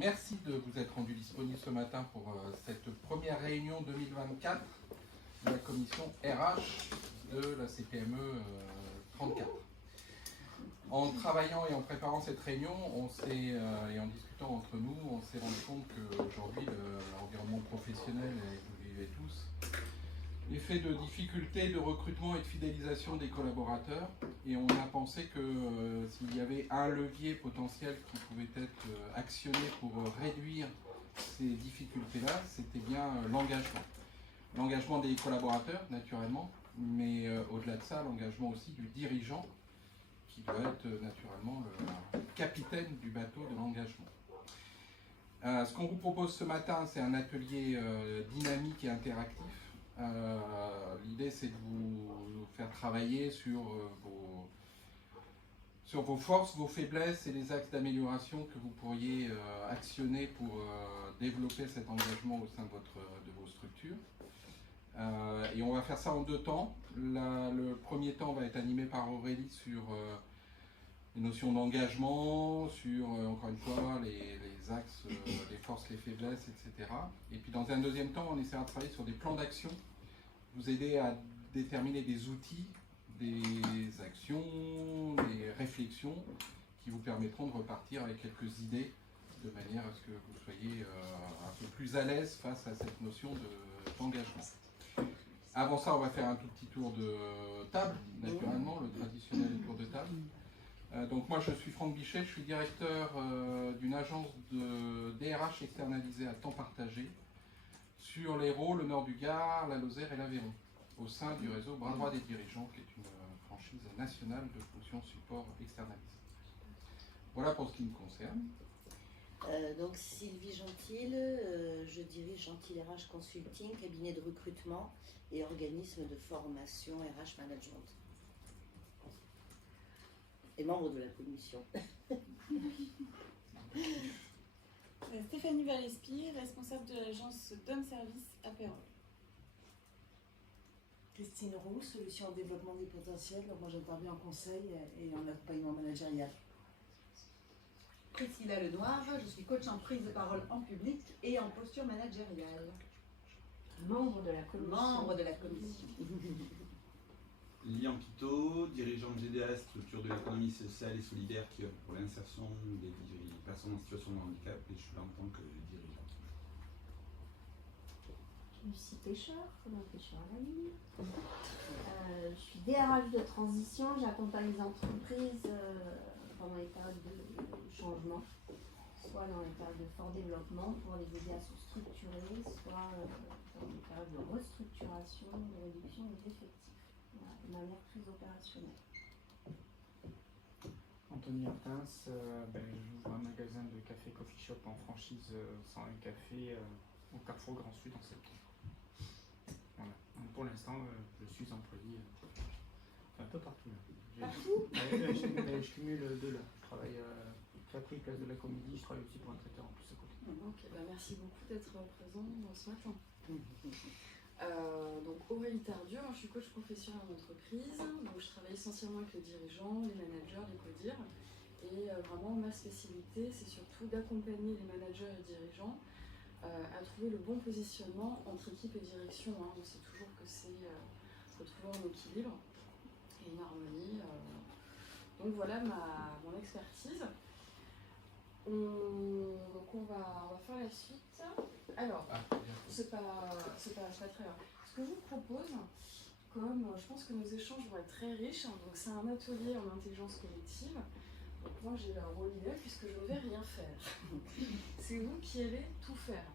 Merci de vous être rendu disponible ce matin pour cette première réunion 2024 de la commission RH de la CPME 34. En travaillant et en préparant cette réunion, et en discutant entre nous, on s'est rendu compte qu'aujourd'hui, l'environnement professionnel, et vous le vivez tous, est fait de difficultés de recrutement et de fidélisation des collaborateurs. Et on a pensé que s'il y avait un levier potentiel qui pouvait être actionné pour réduire ces difficultés-là, c'était bien l'engagement. L'engagement des collaborateurs, naturellement, mais au-delà de ça, l'engagement aussi du dirigeant, qui doit être naturellement le capitaine du bateau de l'engagement. Ce qu'on vous propose ce matin, c'est un atelier dynamique et interactif. L'idée, c'est de vous faire travailler sur vos forces, vos faiblesses et les axes d'amélioration que vous pourriez actionner pour développer cet engagement au sein de vos structures. Et on va faire ça en deux temps. Le premier temps va être animé par Aurélie sur les notions d'engagement, sur, encore une fois, les axes, les forces, les faiblesses, etc. Et puis dans un deuxième temps, on essaiera de travailler sur des plans d'action, vous aider à déterminer des outils, des actions, des réflexions qui vous permettront de repartir avec quelques idées de manière à ce que vous soyez un peu plus à l'aise face à cette notion d'engagement. Avant ça, on va faire un tout petit tour de table, naturellement, le traditionnel tour de table. Donc moi, je suis Franck Bichet, je suis directeur d'une agence de DRH externalisée à temps partagé sur l'Hérault, le Nord du Gard, la Lozère et l'Aveyron, au sein du réseau Bras droit des dirigeants, qui est une franchise nationale de fonctions support externalisées. Voilà pour ce qui me concerne. Donc Sylvie Gentil, je dirige Gentil RH Consulting, cabinet de recrutement et organisme de formation RH Management. Et membre de la commission. Stéphanie Valespy, responsable de l'agence Dom Service à Pérol. Christine Roux, solution au développement des potentiels. Donc moi j'interviens en conseil et en accompagnement managérial. Priscilla Lenoir, je suis coach en prise de parole en public et en posture managériale. Membre de la commission. Membre de la commission. Liam Pitot, dirigeant de GDA, structure de l'économie sociale et solidaire qui œuvre pour l'insertion des personnes en situation de handicap, et je suis là en tant que dirigeant. Lucie Pêcheur, Fabien Pêcheur à la ligne. Je suis DRH de transition, j'accompagne les entreprises pendant les périodes de changement, soit dans les périodes de fort développement pour les aider à se structurer, soit dans les périodes de restructuration, de réduction des effectifs. Voilà, de manière plus opérationnelle. Anthony Martins, j'ouvre un magasin de café coffee shop en franchise 101 café au Carrefour Grand Sud en septembre. Voilà. Donc pour l'instant, je suis employé un peu partout là. Partout je cumule deux là. Je travaille à Capri, place de la Comédie, je travaille aussi pour un traiteur en plus à côté. Ok, merci beaucoup d'être présent ce matin. Donc Aurélie Tardieu, moi je suis coach professionnel en entreprise, donc je travaille essentiellement avec les dirigeants, les managers, les codires, et vraiment ma spécialité c'est surtout d'accompagner les managers et dirigeants à trouver le bon positionnement entre équipe et direction. On sait toujours que c'est retrouver un équilibre et une harmonie. Donc voilà mon expertise. Donc on va faire la suite. Alors, c'est pas très grave. Ce que je vous propose, comme je pense que nos échanges vont être très riches, donc c'est un atelier en intelligence collective. Donc moi j'ai un rôle idéal puisque je ne vais rien faire. C'est vous qui allez tout faire.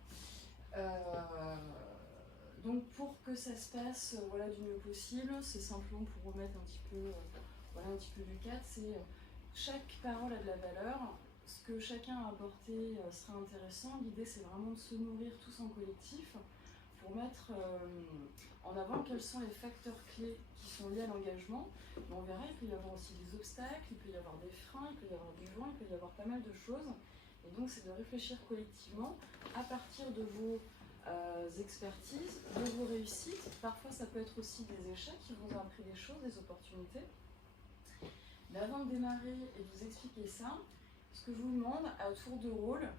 Donc pour que ça se passe du mieux possible, c'est simplement pour remettre un petit peu du cadre, c'est chaque parole a de la valeur. Ce que chacun a apporté sera intéressant. L'idée, c'est vraiment de se nourrir tous en collectif pour mettre en avant quels sont les facteurs clés qui sont liés à l'engagement. On verra, il peut y avoir aussi des obstacles, il peut y avoir des freins, il peut y avoir du vent, il peut y avoir pas mal de choses. Et donc, c'est de réfléchir collectivement à partir de vos expertises, de vos réussites. Parfois, ça peut être aussi des échecs qui vous ont appris des choses, des opportunités. Mais avant de démarrer et de vous expliquer ça, ce que je vous demande à tour de rôle,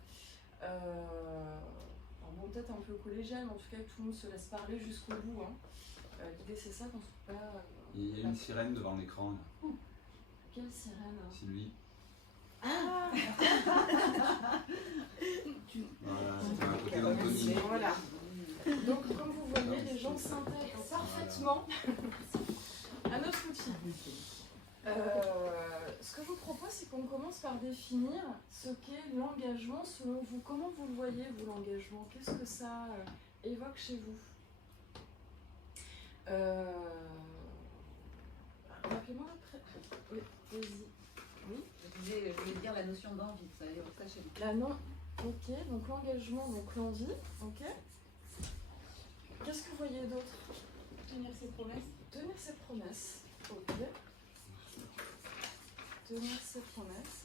Alors bon, peut-être un peu collégial, mais en tout cas que tout le monde se laisse parler jusqu'au bout. Hein. L'idée c'est ça, qu'on ne soit pas... Il y a une sirène devant l'écran, là. Quelle sirène? Sylvie. Ah Voilà, c'était à côté d'Anthony. Voilà. Donc comme vous voyez, les gens s'intègrent parfaitement à notre outil. Ce que je vous propose, c'est qu'on commence par définir ce qu'est l'engagement selon vous. Comment vous le voyez, vous, l'engagement? Qu'est-ce que ça évoque chez vous? Rappelez-moi après. Oui, vas-y. Oui. Je voulais dire la notion d'envie, ça évoque ça chez nous. La non. Ok, donc l'engagement, donc l'envie. Ok. Qu'est-ce que vous voyez d'autre? Tenir ses promesses. Tenir ses promesses. Ok. Tenir ses promesses.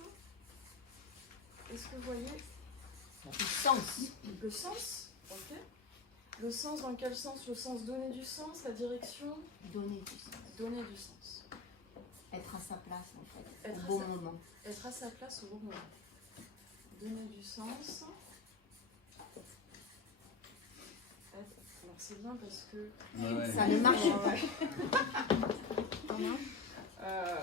Est-ce que vous voyez Le sens. le sens? Ok. Le sens dans quel sens? Le sens donner du sens, la direction? Donner du sens. Donner du sens. Être à sa place, en fait, Être au à bon sa- moment. Être à sa place au bon moment. Donner du sens. Alors c'est bien parce que... Ouais. Ça ne marche pas.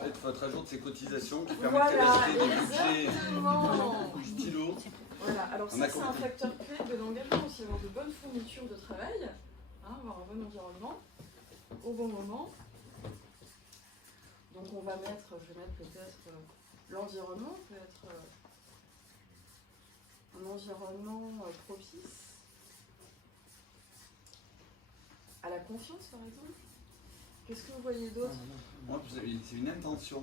Peut-être votre ajout de ces cotisations qui permet Voilà, de rester des budgets exactement. stylo. Voilà, alors On ça a c'est un compris. facteur clé de l'engagement aussi, avoir de bonnes fournitures de travail, hein, avoir un bon environnement, au bon moment. Donc on va mettre, je vais mettre peut-être l'environnement, peut être un environnement propice à la confiance par exemple. Qu'est-ce que vous voyez d'autre? Moi, c'est une intention.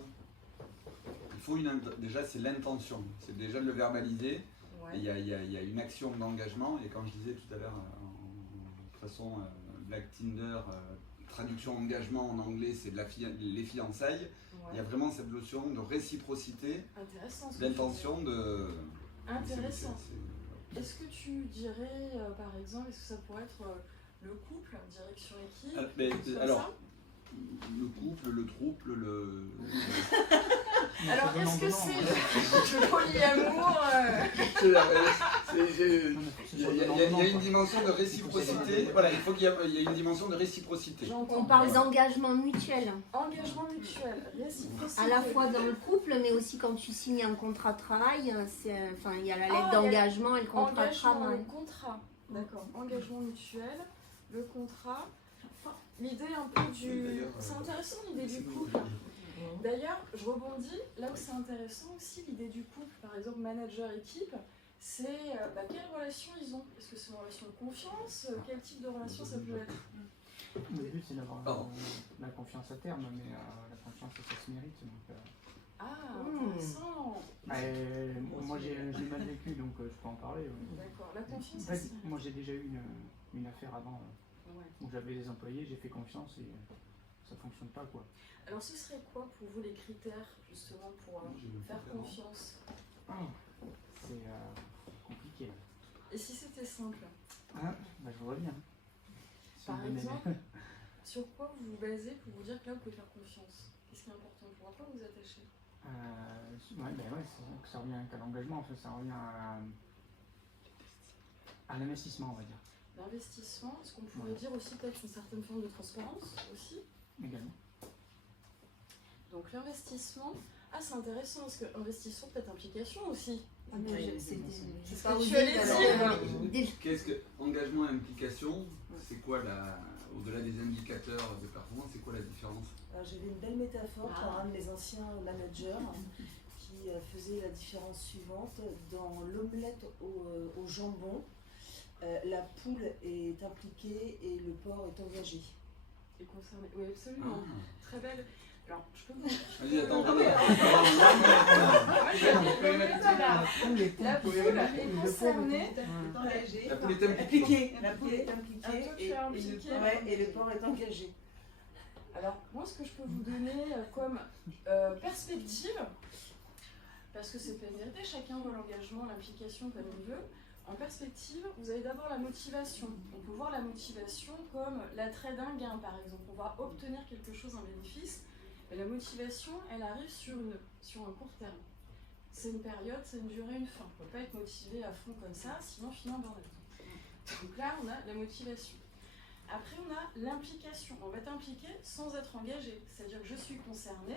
Il faut déjà, c'est l'intention. C'est déjà de le verbaliser. Ouais. Et il y a une action d'engagement. Et quand je disais tout à l'heure, de toute façon, Black Tinder, traduction engagement en anglais, c'est les fiançailles. Il y a vraiment cette notion de réciprocité, Intéressant. ce que d'intention de... tu dis. Intéressant. c'est- Est-ce que tu dirais, par exemple, est-ce que ça pourrait être le couple, direction équipe, Mais, quelque chose comme alors, ça? le couple, le trouble, le... Alors, est-ce que c'est le polyamour Il y a une dimension de réciprocité. Voilà, il faut qu'il y ait une dimension de réciprocité. J'entends. On parle d'engagement mutuel, Engagement mutuel, réciprocité. à la fois dans le couple, mais aussi quand tu signes un contrat de travail. Enfin, il y a la lettre Ah, il y a d'engagement et le contrat de engagement, travail. le contrat. D'accord. Engagement mutuel, le contrat. Enfin, l'idée un peu du... D'ailleurs, C'est intéressant l'idée du couple. D'ailleurs, je rebondis, là où c'est intéressant aussi, l'idée du couple, par exemple manager-équipe, c'est quelle relation ils ont. Est-ce que c'est une relation de confiance? Quel type de relation ça peut être? Le but c'est d'avoir Pardon. la confiance à terme, mais la confiance ça se mérite. Donc, Ah, intéressant. moi j'ai mal vécu donc je peux en parler. D'accord, la confiance, En ça fait, se mérite. moi j'ai déjà eu une affaire avant Ouais. où j'avais des employés, j'ai fait confiance et ça fonctionne pas quoi. Alors ce serait quoi pour vous les critères justement pour faire confiance? C'est compliqué. Et si c'était simple? Je vois bien. Si Par on donnait- exemple, sur quoi vous vous basez pour vous dire que là vous pouvez faire confiance? Qu'est-ce qui est important pour vous? À quoi vous attachez? c'est vrai que ça revient qu'à l'engagement, en fait, ça revient à l'investissement, on va dire, L'investissement, est-ce qu'on pourrait dire aussi peut-être une certaine forme de transparence aussi? également. Donc l'investissement, c'est intéressant parce que investissement peut-être implication aussi. C'est pas osé, Qu'est-ce que engagement et implication, c'est quoi au-delà des indicateurs de performance, c'est quoi la différence? Alors, j'avais une belle métaphore par un de mes anciens managers qui faisait la différence suivante. Dans l'omelette au jambon, la poule est impliquée et le porc est engagé. Et concerné. Oui, absolument. Très belle. Alors, je peux vous... Vas-y, attends, La poule est concernée. Engagé. La poule est impliquée. Impliquée. La poule est impliquée Un peu, tu es impliqué. et le porc est engagé. Alors, moi, ce que je peux vous donner comme perspective, parce que c'est pas une vérité, chacun voit l'engagement, l'implication comme il veut. En perspective, vous avez d'abord la motivation. On peut voir la motivation comme l'attrait d'un gain, par exemple. On va obtenir quelque chose, un bénéfice, mais la motivation, elle arrive sur un court terme. c'est une période, c'est une durée, une fin. On ne peut pas être motivé à fond comme ça, sinon finit en burn-out. Donc là, on a la motivation. Après, on a l'implication. On va être impliqué sans être engagé. C'est-à-dire que je suis concerné,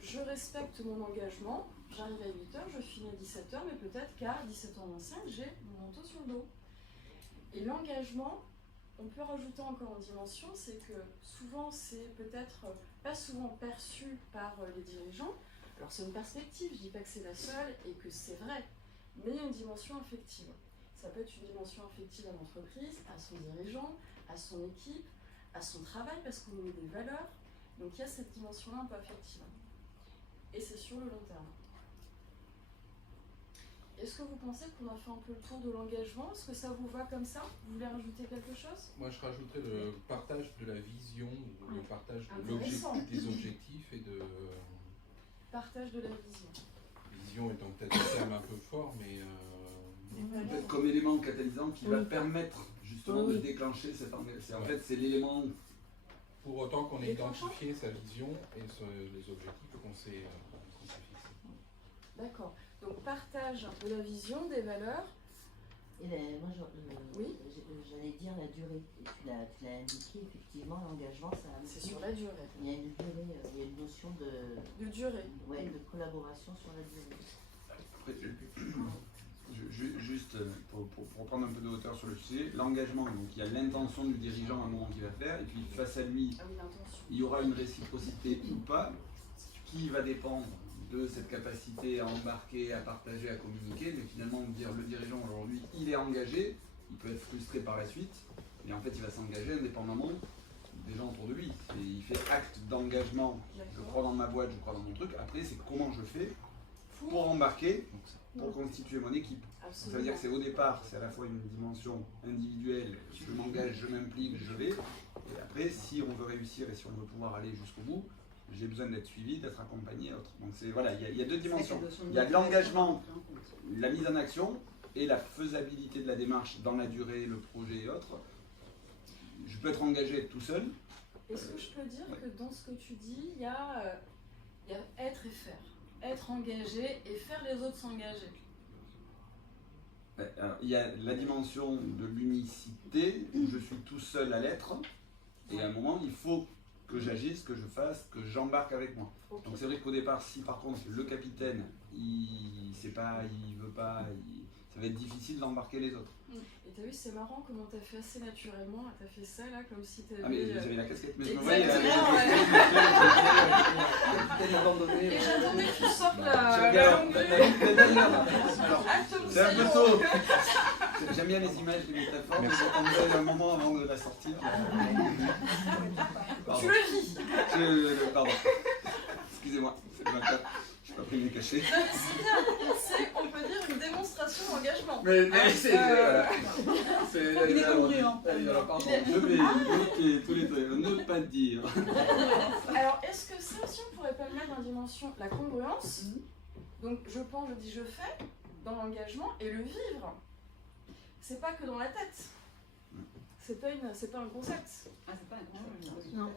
je respecte mon engagement, j'arrive à 8h, je finis à 17h, mais peut-être qu'à 17h25, j'ai mon manteau sur le dos. Et l'engagement, on peut rajouter encore une dimension, c'est que souvent, c'est peut-être pas souvent perçu par les dirigeants. Alors c'est une perspective, je ne dis pas que c'est la seule et que c'est vrai, mais il y a une dimension affective. Ça peut être une dimension affective à l'entreprise, à son dirigeant, à son équipe, à son travail, parce qu'on met des valeurs. Donc il y a cette dimension-là un peu affective. Et c'est sur le long terme. Est-ce que vous pensez qu'on a fait un peu le tour de l'engagement? Est-ce que ça vous va comme ça? Vous voulez rajouter quelque chose? Moi, je rajouterais le partage de la vision, ou le partage de Intéressant. des objectifs et de... Partage de la vision. Vision étant peut-être un terme un peu fort, mais... Comme élément catalysant qui va permettre justement de déclencher cet engagement. En fait, c'est l'élément... Pour autant qu'on ait identifié sa vision et les objectifs qu'on s'est fixés. D'accord. Donc partage de la vision, des valeurs. Et moi, Oui. j'allais dire la durée. Et tu l'as indiqué, effectivement, l'engagement, ça C'est sur la durée. il y a une durée, il y a une notion De durée. ouais, de collaboration sur la durée. Après, juste pour prendre un peu de hauteur sur le sujet, l'engagement, donc il y a l'intention du dirigeant à un moment qu'il va faire, et puis face à lui, Ah oui, l'intention. il y aura une réciprocité ou pas, qui va dépendre de cette capacité à embarquer, à partager, à communiquer, mais finalement dire le dirigeant aujourd'hui, il est engagé, il peut être frustré par la suite, mais en fait il va s'engager indépendamment des gens autour de lui. Et il fait acte d'engagement, je crois dans ma boîte, je crois dans mon truc, après c'est comment je fais pour embarquer, pour constituer mon équipe. Ça veut dire que c'est au départ, c'est à la fois une dimension individuelle, je m'engage, je m'implique, je vais, et après si on veut réussir et si on veut pouvoir aller jusqu'au bout, j'ai besoin d'être suivi, d'être accompagné et autres. Donc c'est voilà, il y a deux dimensions. Il y a de l'engagement, la mise en action et la faisabilité de la démarche dans la durée, le projet et autres. Je peux être engagé tout seul. Est-ce que je peux dire que dans ce que tu dis, il y a être et faire. Être engagé et faire les autres s'engager. Alors, il y a la dimension de l'unicité, où je suis tout seul à l'être, et à un moment, il faut que j'agisse, que je fasse, que j'embarque avec moi. Okay. Donc c'est vrai qu'au départ, si par contre le capitaine, il sait pas, il veut pas, ça va être difficile d'embarquer les autres. Et t'as vu, c'est marrant comment t'as fait assez naturellement, t'as fait ça là, comme si t'avais... Ah mais j'avais la casquette, mais je me Exactement, voyais ouais. abandonné. Et j'attendais que tu sortes la longue C'est un peu tôt. J'aime bien les images, les métaphores, mais j'attendais un moment avant de la sortir. Tu le vis. Pardon. Excusez-moi, c'est ma part. Je n'ai pas pris mes cachets. C'est bien, c'est, on peut dire, une démonstration d'engagement. Mais c'est... Il est congruent. Pardon, je vais bloquer tous les trucs, ne pas dire. Alors, est-ce que ça aussi, on pourrait pas le mettre dans la dimension la congruence? Donc, je pense, je dis, je fais, dans l'engagement, et le vivre. C'est pas que dans la tête. C'est pas un concept. Ah, c'est pas un concept. Non.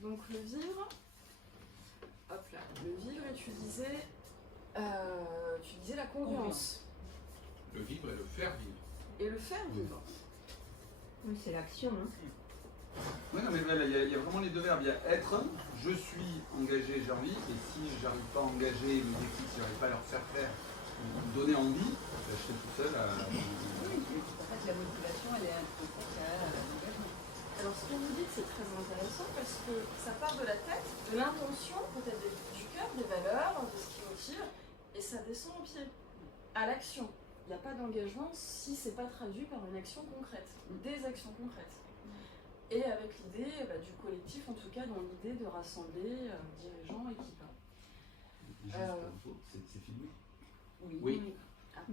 Donc, le vivre... Hop là, le vivre, et tu disais la congruence. Le vivre et le faire vivre. Et le faire vivre. Oui, c'est l'action. Hein. Oui, non, mais voilà, il y a vraiment les deux verbes. Il y a être, je suis engagé, j'ai envie, et si j'arrive pas à engager mes équipes, si j'arrive pas à leur faire faire, ou donner envie, je serai tout seul à... Oui, en fait, la motivation, elle est intrinsèque à l'engagement. Alors, ce que vous dites, c'est très intéressant parce que ça part de la tête, de l'intention, peut-être du cœur, des valeurs, de ce qui motive, et ça descend au pied, à l'action. Il n'y a pas d'engagement si c'est pas traduit par une action concrète, des actions concrètes. Et avec l'idée du collectif, en tout cas dans l'idée de rassembler dirigeants, équipes. C'est filmé. Oui. Ah, À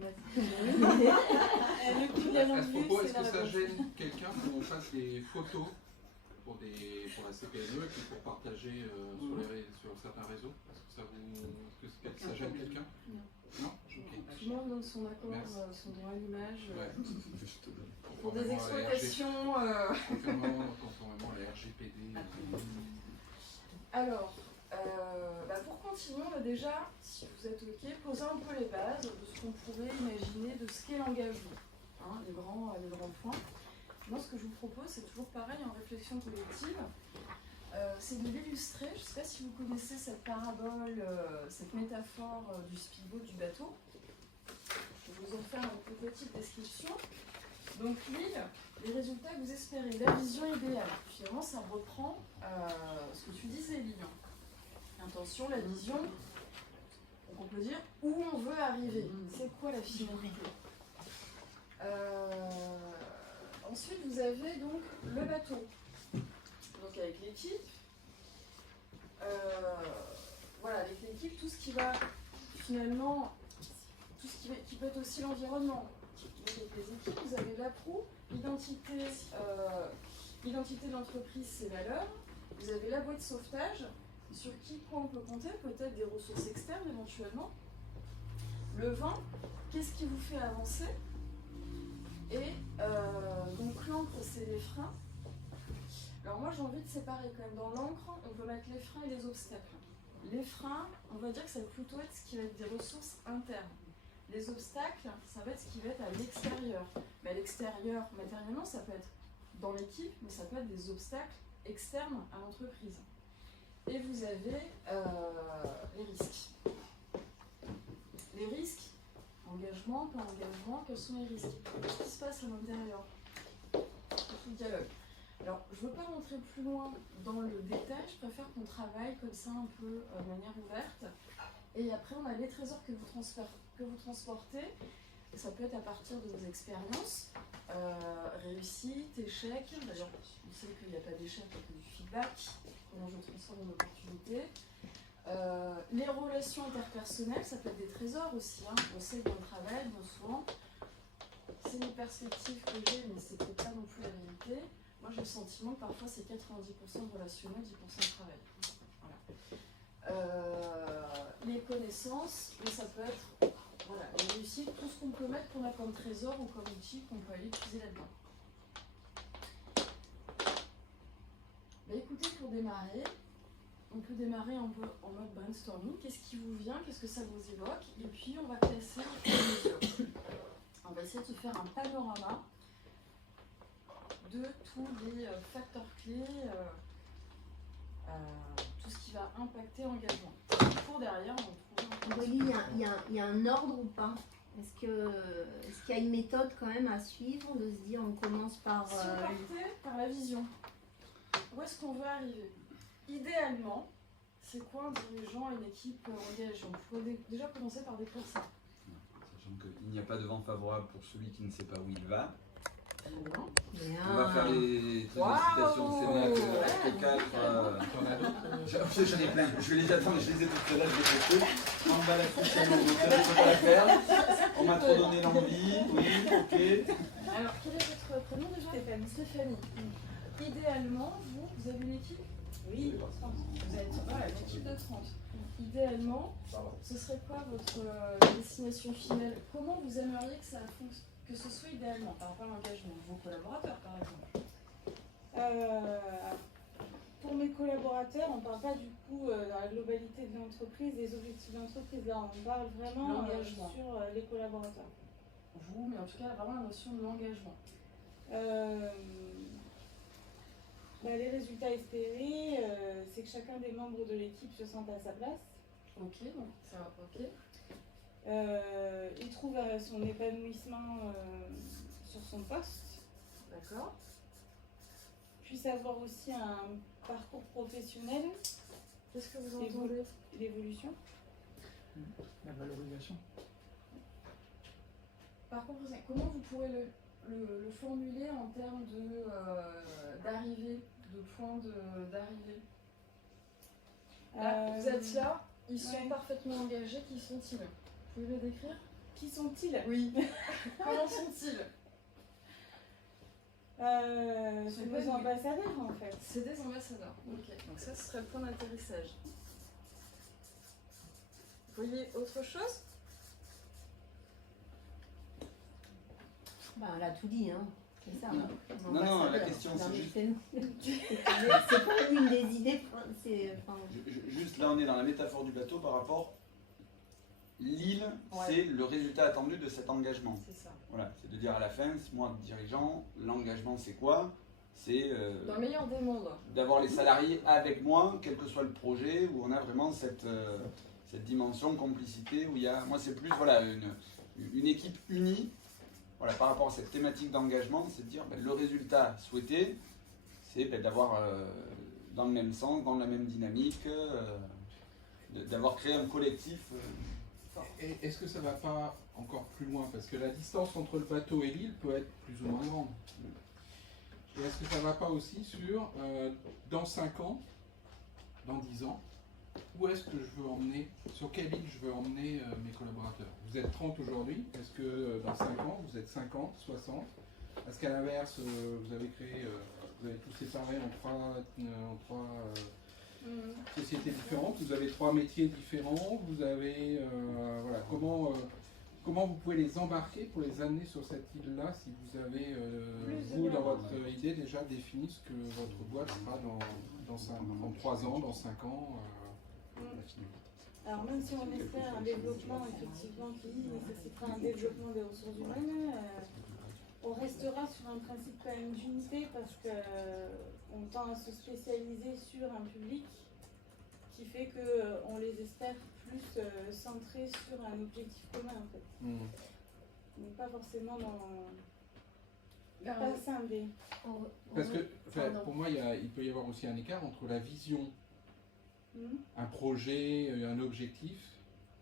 ce propos, est-ce que ça gêne quelqu'un qu'on fasse des photos pour la CPME et puis pour partager sur certains réseaux? Est-ce que ça gêne quelqu'un? Non. Tout le monde donne son accord, son droit à l'image. Ouais. Pour des exploitations. Conformément à la RGPD. Alors, pour continuer, déjà, si vous êtes OK, posez un peu les bases de ce qu'on pourrait imaginer de ce qu'est l'engagement, hein, les grands points. Moi, ce que je vous propose, c'est toujours pareil en réflexion collective, c'est de l'illustrer. Je ne sais pas si vous connaissez cette parabole, cette métaphore du speedboat, du bateau. Je vais vous en faire une petite description. Donc l'île, les résultats que vous espérez, la vision idéale. Finalement, ça reprend ce que tu disais, Lilian. L'intention, la vision, donc on peut dire où on veut arriver. C'est quoi la finalité? Ensuite, vous avez donc le bateau. Donc avec l'équipe, voilà, avec l'équipe, tout ce qui va finalement, tout ce qui peut être aussi l'environnement. Donc avec les équipes, vous avez la proue, l'identité de l'entreprise, ses valeurs. Vous avez la bouée de sauvetage, sur quoi on peut compter, peut-être des ressources externes éventuellement. Le vent, qu'est-ce qui vous fait avancer? Et donc l'encre, c'est les freins. Alors moi j'ai envie de séparer quand même. Dans l'encre, on peut mettre les freins et les obstacles. Les freins, on va dire que ça va plutôt être ce qui va être des ressources internes. Les obstacles, ça va être ce qui va être à l'extérieur. Mais à l'extérieur, matériellement, ça peut être dans l'équipe, mais ça peut être des obstacles externes à l'entreprise. Et vous avez les risques. Les risques, engagement, pas engagement, quels sont les risques? Qu'est-ce qui se passe à l'intérieur? Tout le dialogue. Alors, je ne veux pas rentrer plus loin dans le détail, je préfère qu'on travaille comme ça un peu de manière ouverte. Et après, on a les trésors que vous transportez. Ça peut être à partir de vos expériences, réussite, échec. D'ailleurs, on sait qu'il n'y a pas d'échec, il n'y a que du feedback. Comment je transforme une opportunité. Les relations interpersonnelles, ça peut être des trésors aussi. Hein. On sait que dans le travail, bien souvent, c'est une perspective que j'ai, mais c'est peut-être pas non plus la vérité. Moi, j'ai le sentiment que parfois c'est 90% de relationnel, 10% de travail. Voilà. Les connaissances, mais ça peut être voilà, les réussites, tout ce qu'on peut mettre qu'on a comme trésor ou comme outil qu'on peut aller utiliser là-dedans. Bah, écoutez, pour démarrer, on peut démarrer un peu en mode brainstorming. Qu'est-ce qui vous vient? Qu'est-ce que ça vous évoque? Et puis, on va classer au fur et à mesure. On va essayer de se faire un panorama de tous les facteurs clés, tout ce qui va impacter l'engagement. Pour derrière, on trouve Aurélie, il y a un ordre ou pas? Est-ce qu'il y a une méthode quand même à suivre, de se dire on commence par... Si on partait par la vision, où est-ce qu'on veut arriver? Idéalement, c'est quoi un dirigeant, une équipe engagée? On pourrait déjà commencer par décrire ça. Sachant qu'il n'y a pas de vent favorable pour celui qui ne sait pas où il va. Bien. On va faire les citations Sénac, P4. J'en ai plein. Je vais les attendre, je les ai toutes là, je les ai toutes. En bas la prochaine, on ne pas la faire. On m'a trop donné l'envie. Oui, ok. Alors, quel est votre prénom déjà? Stéphanie. Idéalement, vous avez une équipe? Oui, vous êtes voilà, une équipe de 30. Idéalement, ce serait quoi votre destination finale? Comment vous aimeriez que ça fonctionne? Que ce soit idéalement, par rapport à l'engagement, vos collaborateurs par exemple. Pour mes collaborateurs, on ne parle pas du coup dans la globalité de l'entreprise, des objectifs de l'entreprise. Là, on parle vraiment sur les collaborateurs. Vous, mais en tout cas, vraiment la notion de l'engagement. Les résultats espérés, c'est que chacun des membres de l'équipe se sente à sa place. Ok, donc ça va, ok. Il trouve son épanouissement sur son poste. D'accord. Puisse avoir aussi un parcours professionnel. Qu'est-ce que vous entendez? L'évolution. La valorisation. Par contre, comment vous pourrez le formuler en termes d'arrivée, de point d'arrivée? Vous êtes là, ils sont parfaitement engagés, qui sont-ils? Vous pouvez les décrire? Qui sont-ils? Oui. Comment sont-ils? C'est des ambassadeurs en fait. C'est des ambassadeurs. Ok. Donc ça, ce serait le point d'atterrissage. Vous voyez autre chose? On a tout dit, hein. C'est ça. Hein. Non, la question c'est juste... C'est pas une des idées. Juste là, on est dans la métaphore du bateau par rapport L'île, c'est le résultat attendu de cet engagement. C'est ça. Voilà, c'est de dire à la fin, moi dirigeant, l'engagement c'est quoi? C'est dans le meilleur des mondes. D'avoir les salariés avec moi, quel que soit le projet, où on a vraiment cette dimension complicité, où il y a, moi c'est plus voilà, une équipe unie, voilà, par rapport à cette thématique d'engagement, c'est de dire le résultat souhaité, c'est d'avoir dans le même sens, dans la même dynamique, d'avoir créé un collectif. Est-ce que ça ne va pas encore plus loin? Parce que la distance entre le bateau et l'île peut être plus ou moins grande. Et est-ce que ça ne va pas aussi sur, dans 5 ans, dans 10 ans, où est-ce que je veux emmener, sur quelle île je veux emmener mes collaborateurs? Vous êtes 30 aujourd'hui, est-ce que dans 5 ans, vous êtes 50, 60? Est-ce qu'à l'inverse, vous avez tout séparé en trois sociétés différentes, vous avez 3 métiers différents, vous avez, voilà, comment vous pouvez les embarquer pour les amener sur cette île-là si vous avez, vous, dans votre idée, déjà défini ce que votre boîte sera dans 3 ans, dans 5 ans Alors même si on espère un développement effectivement qui nécessitera un développement des ressources humaines, on restera sur un principe quand même d'unité parce qu'on tend à se spécialiser sur un public qui fait qu'on les espère plus centrés sur un objectif commun en fait. Mais pas forcément pas scindé. Parce que pour moi, il peut y avoir aussi un écart entre la vision, un projet, un objectif,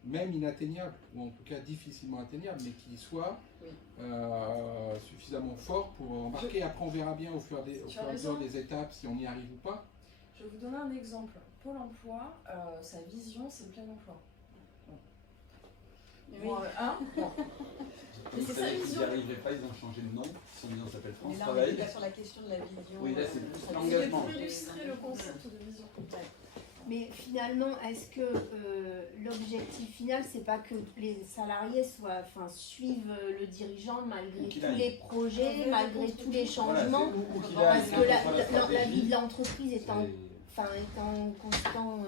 même inatteignable, ou en tout cas difficilement atteignable, mais qui soit suffisamment fort pour embarquer. Après, on verra bien au fur et à mesure des étapes si on y arrive ou pas. Je vais vous donner un exemple. Pôle emploi, sa vision, c'est le plein emploi. Oui. Ils c'est ça, n'y arriveraient pas, ils ont changé de nom. Son vision s'appelle France Mais là, on Travail. est là sur la question de la vision. Oui, là, c'est plus C'est l'engagement. pour illustrer le concept de vision. Mais finalement, est-ce que l'objectif final, c'est pas que les salariés suivent le dirigeant malgré tous les projets, malgré tous les changements, parce que la vie de l'entreprise est en constant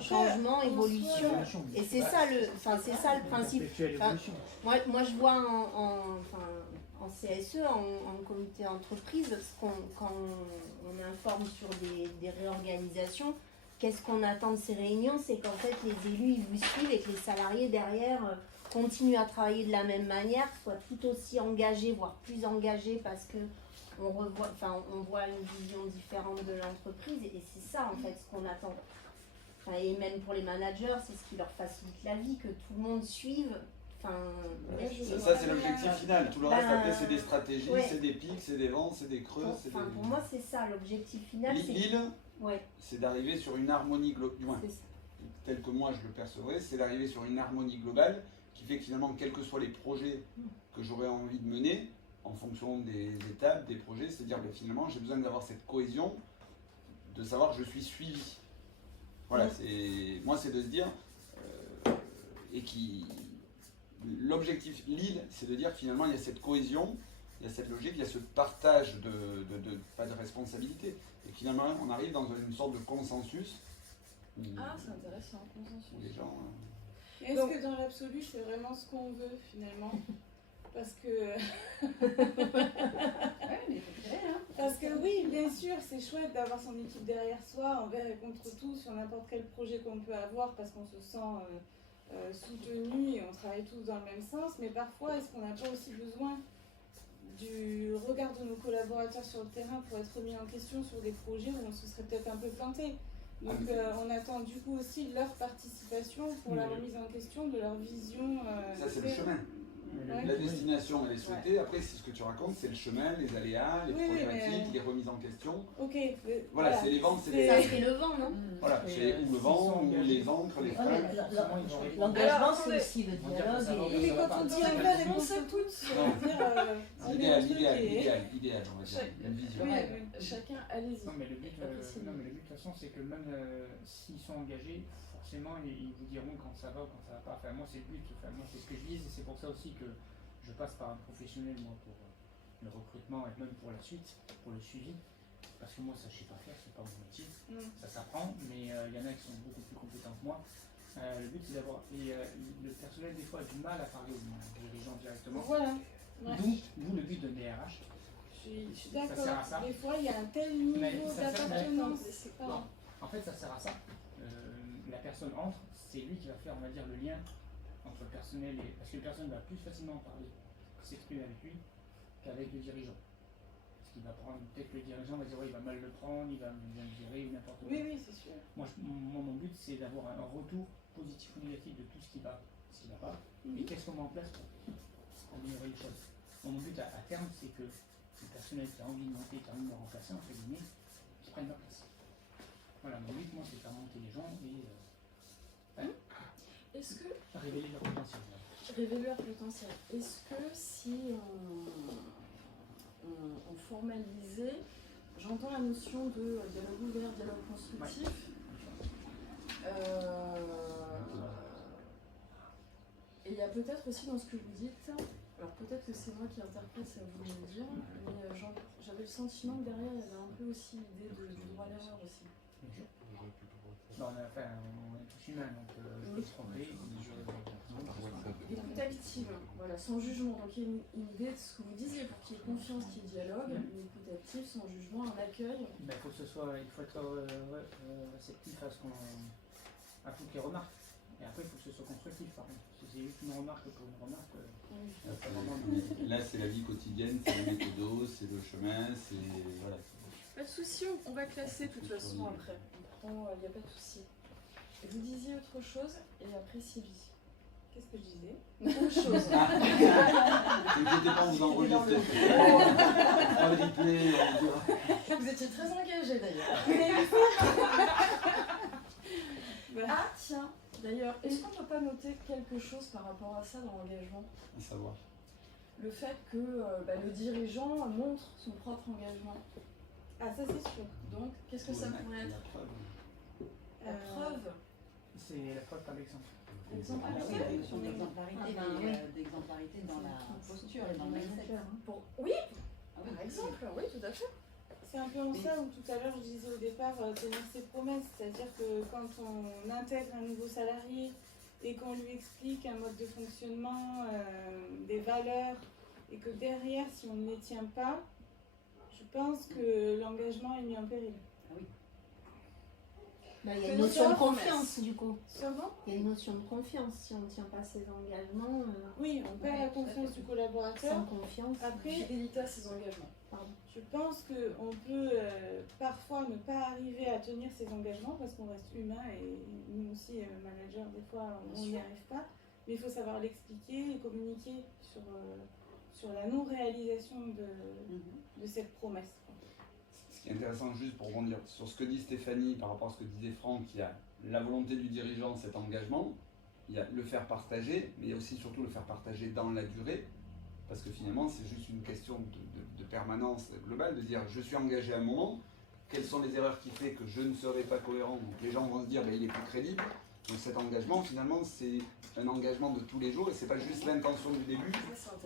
changement, évolution, et c'est ça le principe. Moi, je vois en CSE, en comité d'entreprise, quand on informe sur des réorganisations. Qu'est-ce qu'on attend de ces réunions? C'est qu'en fait, les élus, ils vous suivent et que les salariés derrière continuent à travailler de la même manière, soient tout aussi engagés, voire plus engagés parce que on voit une vision différente de l'entreprise et c'est ça en fait ce qu'on attend. Et même pour les managers, c'est ce qui leur facilite la vie, que tout le monde suive. Ça c'est l'objectif final. Tout le reste après c'est des stratégies, c'est des pics, c'est des vents, c'est des creux. Pour moi c'est ça l'objectif final. L'île, c'est d'arriver sur une harmonie globale. Tel que moi je le percevrais, c'est d'arriver sur une harmonie globale qui fait que finalement, quels que soient les projets que j'aurais envie de mener, en fonction des étapes, des projets, c'est-à-dire finalement j'ai besoin d'avoir cette cohésion, de savoir que je suis suivi. Voilà, moi c'est de se dire, l'objectif l'île, c'est de dire finalement il y a cette cohésion, il y a cette logique, il y a ce partage pas de responsabilité. Et finalement on arrive dans une sorte de consensus. C'est intéressant, consensus. Les gens, Est-ce que dans l'absolu c'est vraiment ce qu'on veut finalement? Parce que parce que oui, bien sûr, c'est chouette d'avoir son équipe derrière soi, envers et contre tout, sur n'importe quel projet qu'on peut avoir, parce qu'on se sent soutenu et on travaille tous dans le même sens. Mais parfois, est-ce qu'on n'a pas aussi besoin du regard de nos collaborateurs sur le terrain pour être mis en question sur des projets où on se serait peut-être un peu planté? Donc on attend du coup aussi leur participation pour la remise en question de leur vision. Ça c'est le chemin. La destination elle est souhaitée, après c'est ce que tu racontes, c'est le chemin, les aléas, les problématiques, les remises en question. Voilà, c'est les vents, c'est les... Ça c'est le vent, non? Voilà, c'est ou le vent, ou les encres, les freins. L'engagement c'est aussi le dialogue. Mais quand on dit un des concepts, L'idéal, on va dire, une vision. Chacun, allez-y. Non mais le but de toute façon c'est que même s'ils sont engagés, forcément ils vous diront quand ça va ou quand ça va pas. Enfin moi c'est le but, moi c'est ce que je vise et c'est pour ça aussi que je passe par un professionnel moi pour le recrutement et même pour la suite, pour le suivi. Parce que moi ça je sais pas faire, c'est pas mon métier, ça s'apprend, mais il y en a qui sont beaucoup plus compétents que moi. Le but c'est d'avoir. Et le personnel des fois a du mal à parler aux dirigeants directement. Voilà. Ouais. D'où le but de DRH. Je suis Ça sert à d'accord. ça. Des fois, il y a un tel niveau d'appartenance. C'est pas... Non. En fait, ça sert à ça. La personne entre, c'est lui qui va faire, on va dire, le lien entre le personnel et. Parce que la personne va plus facilement parler, s'exprimer avec lui qu'avec le dirigeant. Parce qu'il va prendre. Peut-être que le dirigeant va dire, ouais, il va mal le prendre, il va me virer ou n'importe quoi. Oui, c'est sûr. Moi, mon but, c'est d'avoir un retour positif ou négatif de tout ce qui va pas, et qu'est-ce qu'on met en place pour améliorer les choses. Mon but à terme, c'est que le personnel qui a envie de monter, qui a envie de me remplacer, entre guillemets, qui prenne ma place. Voilà, mon but, moi, c'est de faire monter les gens et Est-ce que révéler leur potentiel. révéler leur potentiel. Est-ce que si on formalisait, j'entends la notion de dialogue ouvert, dialogue constructif. Et il y a peut-être aussi dans ce que vous dites, alors peut-être que c'est moi qui interprète, c'est à vous de me dire, mais j'avais le sentiment que derrière il y avait un peu aussi l'idée du droit à l'erreur aussi. Non, on est tous humains, donc je peux se tromper. Écoute active, voilà, sans jugement. Donc il y a une idée de ce que vous disiez pour qu'il y ait confiance, qu'il y ait dialogue, une écoute active, sans jugement, un accueil. Il faut être réceptif à toutes les remarques. Et après, il faut que ce soit constructif, par contre. Si c'est juste une remarque pour une remarque. Là, c'est la vie quotidienne, c'est la méthode, c'est le chemin, c'est. Voilà. Pas de souci, on va classer de toute façon après. Il n'y a pas de souci. Et vous disiez autre chose, et après Sylvie. Qu'est-ce que je disais? Autre chose. N'inquiétez pas, on vous enregistre. Vous étiez très engagé d'ailleurs. Ah tiens, d'ailleurs, est-ce qu'on ne peut pas noter quelque chose par rapport à ça dans l'engagement? À savoir. Le fait que le dirigeant montre son propre engagement. Ah, ça c'est sûr. Donc, qu'est-ce que ça pourrait être? La preuve. C'est la preuve par l'exemple. Oui, la notion d'exemplarité dans la posture et dans le mindset. Oui, par exemple, oui, tout à fait. C'est un peu en ça où tout à l'heure je disais au départ tenir ses promesses, c'est-à-dire que quand on intègre un nouveau salarié et qu'on lui explique un mode de fonctionnement, des valeurs, et que derrière, si on ne les tient pas, je pense que l'engagement est mis en péril. Ah oui. Il y a une notion de confiance du coup. Comment ? Il y a une notion de confiance. Si on ne tient pas ses engagements. Oui, on perd la confiance du collaborateur. Sans confiance. Après, fidélité à ses engagements. Pardon. Je pense qu'on peut parfois ne pas arriver à tenir ses engagements parce qu'on reste humain et nous aussi, managers, des fois, on n'y arrive pas. Mais il faut savoir l'expliquer et communiquer sur la non-réalisation de cette promesse. Ce qui est intéressant, juste pour rebondir sur ce que dit Stéphanie par rapport à ce que disait Franck, il y a la volonté du dirigeant, cet engagement, il y a le faire partager, mais il y a aussi surtout le faire partager dans la durée, parce que finalement c'est juste une question de permanence globale, de dire je suis engagé à un moment, quelles sont les erreurs qui font que je ne serai pas cohérent, donc les gens vont se dire il est plus crédible, donc cet engagement finalement c'est un engagement de tous les jours et c'est pas juste l'intention du début,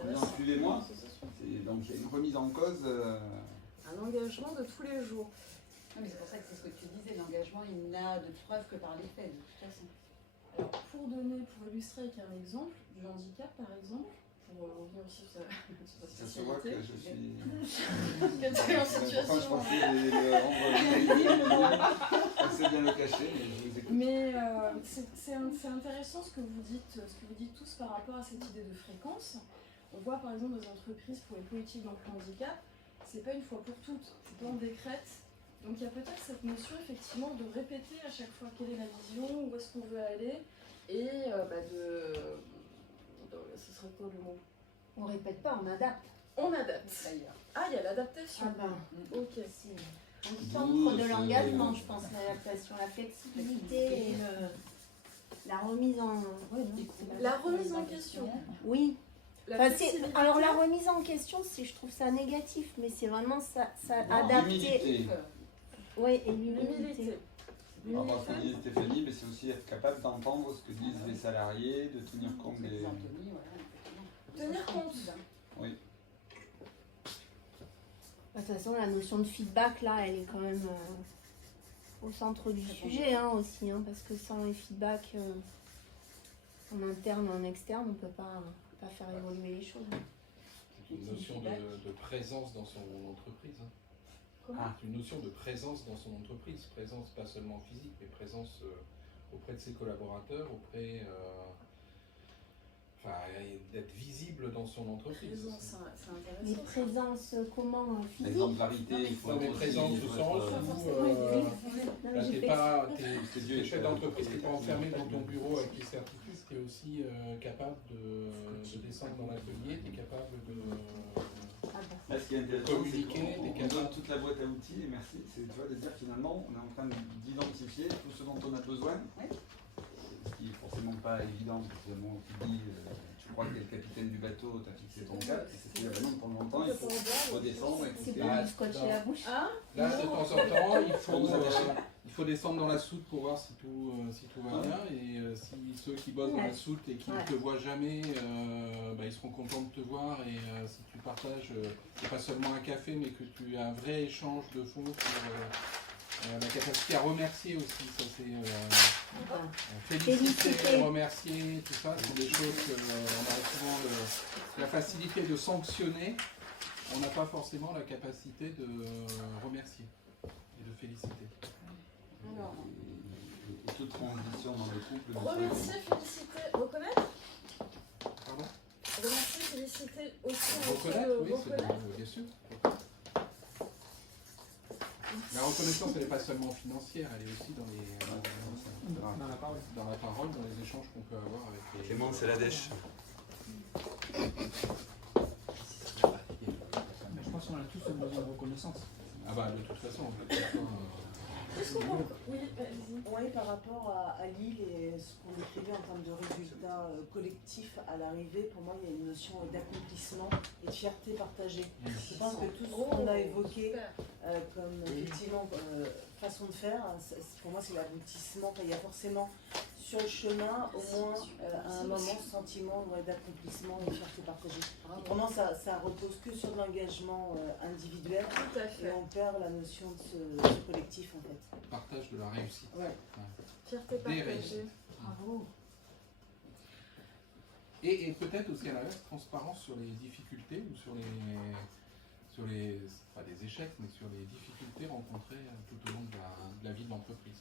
en disant suivez-moi, donc il y a une remise en cause. Un engagement de tous les jours. Non, mais c'est pour ça que c'est ce que tu disais, l'engagement il n'a de preuve que par les faits de toute façon. Alors pour illustrer avec un exemple du handicap par exemple, pour revenir aussi sur sa Ça se voit que je suis. que tu es en situation. Je pensais le rendre assez bien le cacher, mais je vous écoute. Mais c'est intéressant ce que vous dites tous par rapport à cette idée de fréquence. On voit par exemple dans les entreprises pour les politiques d'emploi handicap, c'est pas une fois pour toutes, c'est pas en décrète. Donc il y a peut-être cette notion effectivement de répéter à chaque fois quelle est la vision, où est-ce qu'on veut aller, et ce serait quoi le mot? On répète pas, on adapte. On adapte. Ah, il y a l'adaptation. Ah ben, ok. C'est au centre de l'engagement, je pense, l'adaptation, la flexibilité et la remise en... Ouais, non, la remise en question. Oui. La alors la remise en question, je trouve ça négatif, mais c'est vraiment ça adapter. Oui, et l'humilité. Par rapport à ce que disait Stéphanie, mais c'est aussi être capable d'entendre ce que disent les salariés, de tenir compte des... Tenir compte. Oui. De toute façon, la notion de feedback, là, elle est quand même au centre du sujet aussi, parce que sans les feedbacks en interne ou en externe, on ne peut pas faire évoluer les choses. C'est une notion de présence dans son entreprise. C'est une notion de présence dans son entreprise. Présence pas seulement physique, mais présence auprès de ses collaborateurs, d'être visible dans son entreprise. C'est intéressant. Mais présence comment physique? L'exemplarité, il faut Mais présence au sens où t'es chef d'entreprise, t'es pas enfermé dans ton bureau avec tes certitudes, t'es aussi capable de descendre dans l'atelier, t'es capable Là, ce qui est intéressant, communiquer, c'est qu'on donne toute la boîte à outils, et merci, c'est de dire finalement, on est en train d'identifier tout ce dont on a besoin, ce qui est forcément pas évident, parce que vraiment, tu dis, tu crois que tu es le capitaine du bateau, tu as fixé ton cap, et c'est vraiment de temps en temps, il faut redescendre, C'est écouter. pour lui scotcher la bouche. Là, de temps en temps, il faut descendre dans la soute pour voir si tout va bien. Et si ceux qui bossent dans la soute et qui ne te voient jamais, ils seront contents de te voir. Et si tu partages, c'est pas seulement un café, mais que tu as un vrai échange de fond sur la capacité à remercier aussi. Ça, c'est féliciter, remercier, tout ça. Ce sont des choses qu'on a souvent la facilité de sanctionner. On n'a pas forcément la capacité de remercier et de féliciter. Alors, Et toute transition dans le couple. remercier, féliciter, reconnaître. Pardon? Remercier, féliciter aussi. Reconnaître, oui, c'est bien sûr. La reconnaissance, elle n'est pas seulement financière, elle est aussi dans la parole, dans les échanges qu'on peut avoir avec les... Clément, c'est la dèche. Mais je pense qu'on a tous un besoin de reconnaissance. Ah bah de toute façon, Oui, par rapport à Lille et ce qu'on écrivait en termes de résultats collectifs à l'arrivée, pour moi il y a une notion d'accomplissement et de fierté partagée. Je pense que tout ce qu'on a évoqué comme effectivement façon de faire, pour moi c'est l'aboutissement. Il y a forcément sur le chemin au moins à un moment ce sentiment d'accomplissement et de fierté partagée. Pour moi ça repose que sur l'engagement individuel et on perd la notion de ce collectif en fait. Partage de la réussite. Ouais. Fierté partagée. Bravo. Et peut-être aussi à l'inverse, transparence sur les difficultés ou sur les pas des échecs, mais sur les difficultés rencontrées tout au long de la vie de l'entreprise.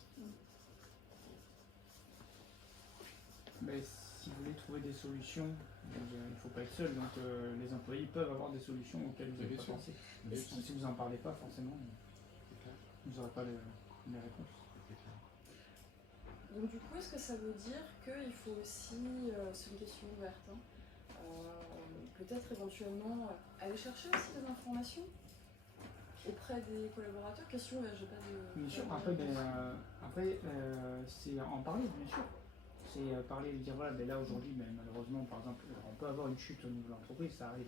Mais si vous voulez trouver des solutions, il ne faut pas être seul, donc les employés peuvent avoir des solutions auxquelles vous n'avez pas pensé. Si vous n'en parlez pas, forcément, vous n'aurez pas les réponses. Donc du coup, est-ce que ça veut dire qu'il faut aussi, c'est une question ouverte, peut-être éventuellement aller chercher aussi des informations auprès des collaborateurs? Question, j'ai pas de... Bien sûr, après c'est en parler, bien sûr. C'est parler, de dire voilà, ben là aujourd'hui, malheureusement, par exemple, on peut avoir une chute au niveau de l'entreprise, ça arrive.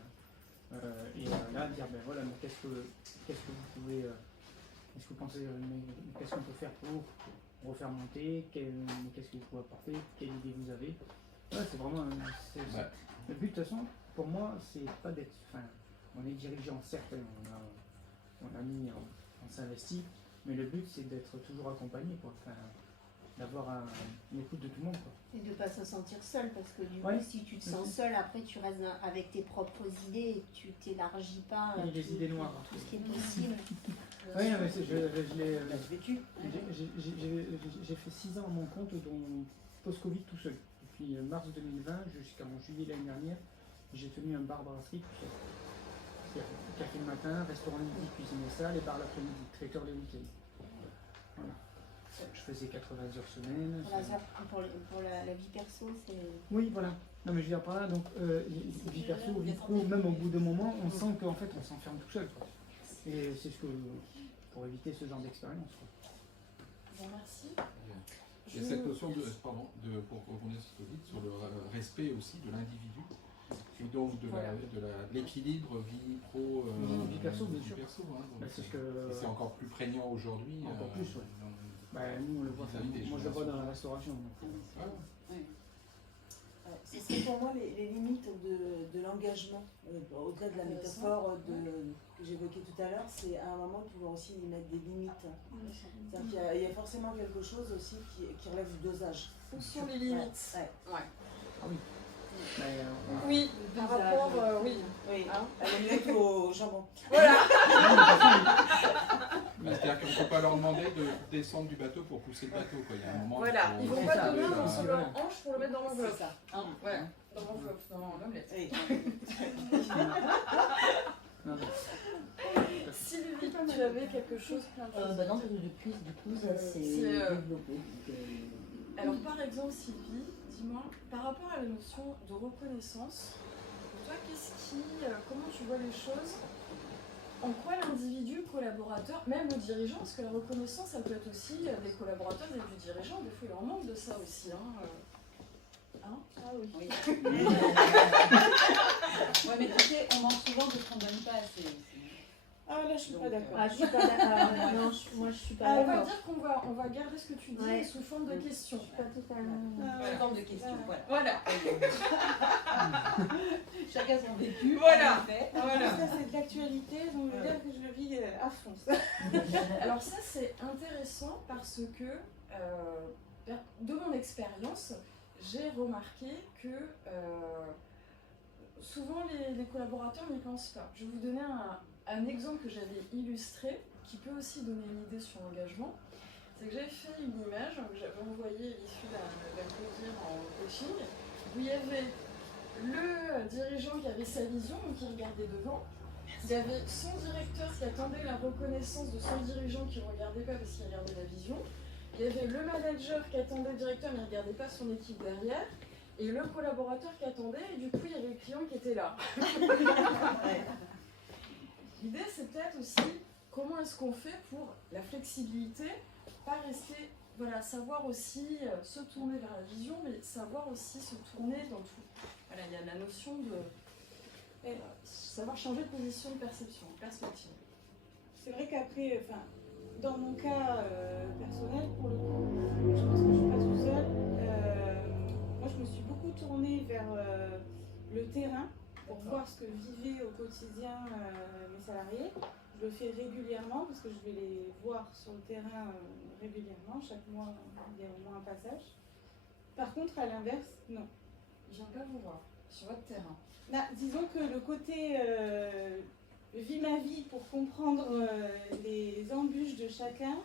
Et là, dire ben voilà, mais qu'est-ce que vous pouvez, est-ce que vous pensez, qu'est-ce qu'on peut faire pour refaire monter, qu'est-ce que vous pouvez apporter, quelle idée vous avez. Ouais, c'est vraiment le but de toute façon, pour moi, c'est pas d'être. Enfin, on est dirigeant, certes, on s'investit, mais le but c'est d'être toujours accompagné, quoi. Enfin, d'avoir une écoute de tout le monde, quoi. Et de ne pas se sentir seul, parce que du coup, Ouais. si tu te sens seul, après tu restes avec tes propres idées et tu t'élargis pas à Les idées noires. tout ce qui est possible. Oui, mais je l'ai vécu. J'ai fait 6 ans à mon compte, dont post-Covid tout seul. Depuis mars 2020 jusqu'en juillet l'année dernière, j'ai tenu un bar brasserie tout seul. C'est-à-dire café le matin, restaurant le midi, cuisine et salle, et bar l'après-midi, traiteur les week-ends. Voilà. Je faisais 80 heures semaine. Pour la vie perso, c'est... Oui, voilà. Non, mais je veux dire par là, donc, vie perso, vie pro, même au bout d'un moment, on sent qu'en fait, on s'enferme tout seul, quoi. Et c'est ce que, pour éviter ce genre d'expérience, quoi. Bon, merci. Il y a cette notion pour revenir sur ce que vous dites, sur le respect aussi de l'individu, et donc de l'équilibre vie pro, vie perso, bien sûr. C'est encore plus prégnant aujourd'hui. Encore plus, oui. Nous, on le voit, moi je le vois dans la restauration. Donc. Ce serait pour moi les limites de l'engagement, au-delà de la métaphore que j'évoquais tout à l'heure, c'est à un moment de pouvoir aussi y mettre des limites. C'est-à-dire qu'il y a forcément quelque chose aussi qui relève du dosage. Où sont les limites? Ouais. Ah oui. Oui, par rapport, oui. Hein, à l'omelette au jambon. Voilà. C'est-à-dire qu'on ne peut pas leur demander de descendre du bateau pour pousser le bateau. Quoi. Il y a un moment Voilà, où ils faut- vont pas donner un morceau de leur hanche pour le mettre dans C'est l'enveloppe. ça. Voilà, dans l'enveloppe, dans l'omelette. Oui. Sylvie, tu avais quelque chose, plein de choses. Non, depuis, du coup, ça s'est c'est, développé. Alors par exemple, Sylvie, dis-moi, par rapport à la notion de reconnaissance, pour toi, comment tu vois les choses? En quoi l'individu, le collaborateur, même le dirigeant, parce que la reconnaissance, ça peut être aussi des collaborateurs et du dirigeant, des fois il en manque de ça aussi. Ah oui. Oui. Ouais, mais tu sais, on manque souvent de ce qu'on ne donne pas assez. Ah là, je suis pas d'accord. Ah, je suis pas d'accord. Non, moi je suis pas On va d'accord. dire on va garder ce que tu dis Ouais. sous forme de questions. Pas totalement. Sous forme de questions, voilà. Voilà. Chacun son vécu. Voilà. en effet. Voilà. Ça, c'est de l'actualité, donc je veux dire que je le vis à fond. Alors ça c'est intéressant parce que de mon expérience, j'ai remarqué que souvent les collaborateurs n'y pensent pas. Je vais vous donner un exemple que j'avais illustré, qui peut aussi donner une idée sur l'engagement. C'est que j'avais fait une image que j'avais envoyée issue d'un codir en coaching, où il y avait le dirigeant qui avait sa vision, donc qui regardait devant. Il y avait son directeur qui attendait la reconnaissance de son dirigeant qui ne regardait pas parce qu'il regardait la vision. Il y avait le manager qui attendait le directeur mais ne regardait pas son équipe derrière. Et le collaborateur qui attendait, et du coup il y avait le client qui était là. L'idée c'est peut-être aussi comment est-ce qu'on fait pour la flexibilité, pas rester, voilà, savoir aussi se tourner vers la vision, mais savoir aussi se tourner dans tout. Voilà, il y a la notion de savoir changer de position, de perception, de perspective. C'est vrai qu'après, enfin, dans mon cas personnel, pour le coup, je pense que je ne suis pas toute seule. Moi, je me suis beaucoup tournée vers le terrain pour voir ce que vivaient au quotidien mes salariés. Je le fais régulièrement parce que je vais les voir sur le terrain régulièrement. Chaque mois, il y a au moins un passage. Par contre, à l'inverse, non. Je viens pas vous voir sur votre terrain. Là, disons que le côté vis ma vie pour comprendre les embûches de chacun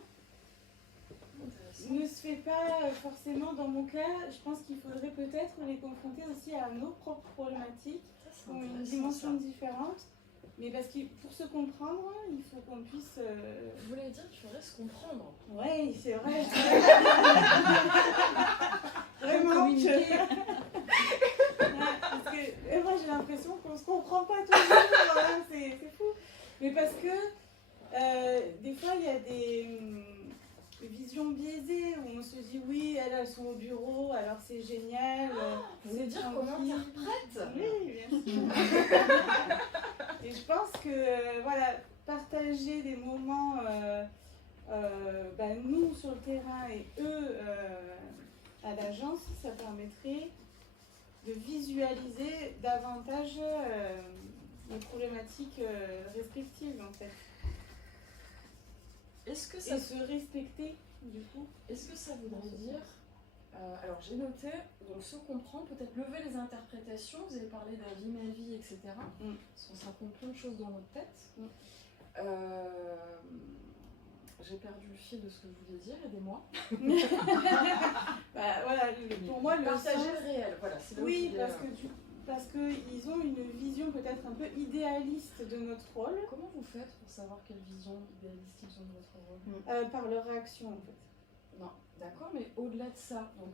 ne se fait pas forcément dans mon cas. Je pense qu'il faudrait peut-être les confronter aussi à nos propres problématiques qui ont une dimension différente. Mais parce que pour se comprendre, il faut qu'on puisse... Vous voulez dire qu'il faudrait se comprendre? Oui, c'est vrai. Vraiment que... Ouais, parce que moi j'ai l'impression qu'on se comprend pas toujours, hein, c'est fou. Mais parce que des fois il y a des visions biaisées où on se dit oui, elles sont au bureau, alors c'est génial. Vous voulez dire comment t'interprètes? Oui, bien sûr. Et je pense que voilà, partager des moments, nous sur le terrain et eux à l'agence, ça permettrait de visualiser davantage les problématiques respectives en fait. Est-ce que ça Et se respecter du coup. Est-ce que ça voudrait dire, alors j'ai noté, donc se comprendre, peut-être lever les interprétations, vous avez parlé de la vie, ma vie, etc. Parce qu'on se raconte plein de choses dans notre tête. J'ai perdu le fil de ce que je voulais dire, aidez-moi. Voilà, pour moi le partager sens... le réel, voilà. C'est là où Oui, je voulais, parce qu'ils ont une vision peut-être un peu idéaliste de notre rôle. Comment vous faites pour savoir quelle vision idéaliste ils ont de votre rôle? Par leur réaction en fait. Non, d'accord, mais au-delà de ça, donc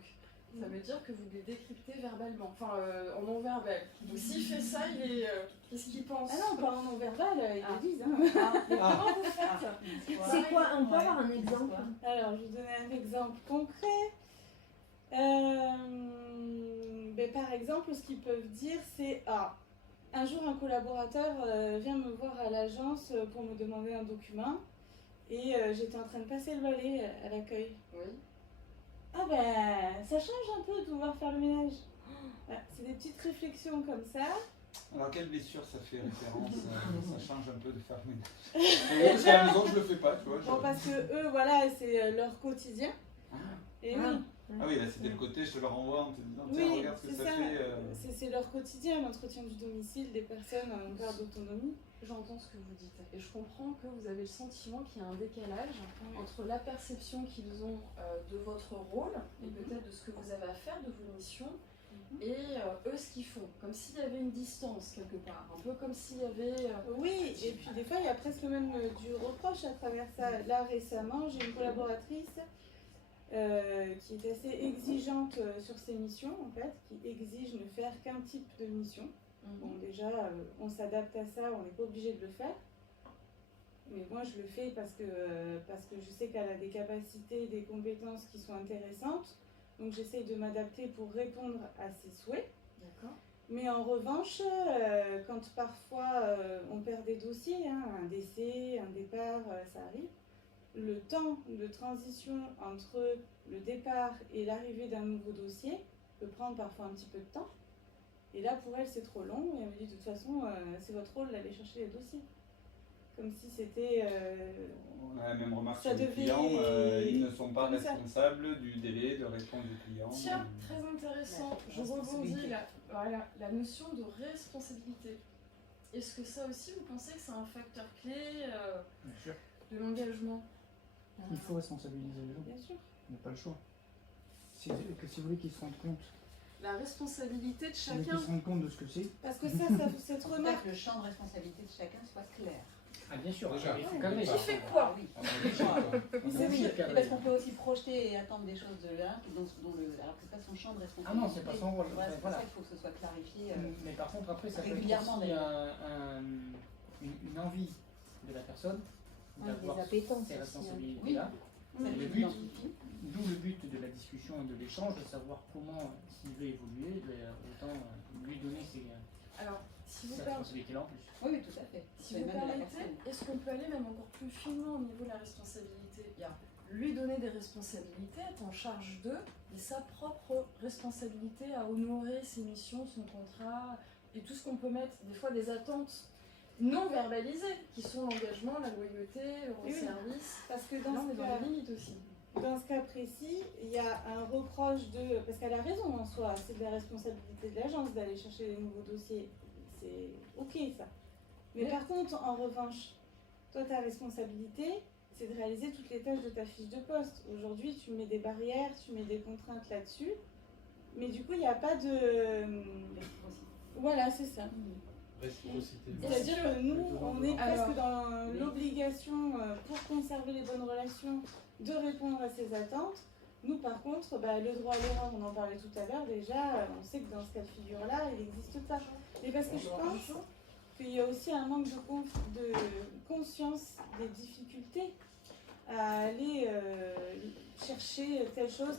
ça veut dire que vous les décryptez verbalement, enfin en non-verbal. Donc s'il fait ça, il est... qu'est-ce qu'il pense? Ah non, pas en non-verbal, ils le disent. Hein. Mais comment vous faites? C'est quoi? On peut avoir un exemple? Alors, je vais vous donner un exemple concret. Par exemple, ce qu'ils peuvent dire, c'est un jour, un collaborateur vient me voir à l'agence pour me demander un document et j'étais en train de passer le balai à l'accueil. Oui. Ah ben, ça change un peu de devoir faire le ménage. Voilà, c'est des petites réflexions comme ça. Alors, quelle blessure ça fait référence ça change un peu de faire le ménage. Parce qu'à la maison, je le fais pas, tu vois. Bon, parce que eux, voilà, c'est leur quotidien. Et oui. Ah oui, là c'était le côté, je te le renvoie en te disant, tiens, Oui, regarde ce que c'est ça ça. fait. C'est leur quotidien, l'entretien du domicile des personnes en perte d'autonomie. J'entends ce que vous dites et je comprends que vous avez le sentiment qu'il y a un décalage entre la perception qu'ils ont de votre rôle et peut-être de ce que vous avez à faire, de vos missions, et eux ce qu'ils font. Comme s'il y avait une distance quelque part, un peu comme s'il y avait... Oui, et puis des fois il y a presque même du reproche à travers ça. Là récemment, j'ai une collaboratrice qui est assez exigeante sur ses missions en fait, qui exige ne faire qu'un type de mission. Bon, déjà, on s'adapte à ça, on n'est pas obligé de le faire. Mais moi, je le fais parce que je sais qu'elle a des capacités, des compétences qui sont intéressantes. Donc, j'essaye de m'adapter pour répondre à ses souhaits. D'accord. Mais en revanche, quand parfois on perd des dossiers, hein, un décès, un départ, ça arrive, le temps de transition entre le départ et l'arrivée d'un nouveau dossier peut prendre parfois un petit peu de temps. Et là, pour elle, c'est trop long. Et elle me dit, de toute façon, c'est votre rôle d'aller chercher les dossiers. Comme si c'était... On a la même remarque ça sur les devait- clients, ils ne sont pas comme ça. responsables du délai de réponse du client. Tiens, très intéressant, je rebondis la notion de responsabilité. Est-ce que ça aussi, vous pensez que c'est un facteur clé Bien sûr. de l'engagement? Il faut responsabiliser les gens. Bien sûr. Il n'y a pas le choix. Si vous voulez qu'ils se rendent compte, La responsabilité de si vous voulez chacun. qu'ils se rendent compte de ce que c'est. Parce que ça cette Faut remarque... que le champ de responsabilité de chacun soit clair. Ah bien sûr, Déjà. il faut cadrer. Qui fait quoi? Oui. On est C'est obligé oui, de cadrer. parce qu'on peut aussi projeter et attendre des choses de l'un, alors que c'est pas son champ de Ah responsabilité. non, c'est pas son rôle. Ouais, c'est pour Voilà. ça qu'il faut que ce soit clarifié. Mais par contre, après, ça peut être régulièrement, aussi d'ailleurs. une envie de la personne d'avoir des appétences ces aussi, responsabilités-là. Ça Le les but, identifie. d'où le but de la discussion et de l'échange, de savoir comment, s'il veut évoluer, autant lui donner Alors, si vous ses permettez, responsabilités-là en plus. Oui, oui, tout à fait. si C'est vous même de la permettez, personne. est-ce qu'on peut aller même encore plus finement au niveau de la responsabilité? Il y a lui donner des responsabilités, être en charge d'eux, et sa propre responsabilité à honorer ses missions, son contrat, et tout ce qu'on peut mettre, des fois des attentes non verbalisées, qui sont l'engagement, la loyauté, le Oui, oui. service. Parce que Là, on est dans les limites aussi. dans ce cas précis, il y a un reproche de... Parce qu'elle a raison en soi, c'est de la responsabilité de l'agence d'aller chercher les nouveaux dossiers. C'est ok ça. Mais Oui. par contre, en revanche, toi ta responsabilité, c'est de réaliser toutes les tâches de ta fiche de poste. Aujourd'hui, tu mets des barrières, tu mets des contraintes là-dessus. Mais du coup, il n'y a pas de... Voilà, c'est ça. Réciprocité. C'est-à-dire que nous, on est Alors, presque dans l'obligation, pour conserver les bonnes relations, de répondre à ces attentes. Nous, par contre, le droit à l'erreur, on en parlait tout à l'heure, déjà, on sait que dans ce cas de figure-là, il n'existe pas. Mais parce que je pense qu'il y a aussi un manque de conscience des difficultés à aller chercher telle chose.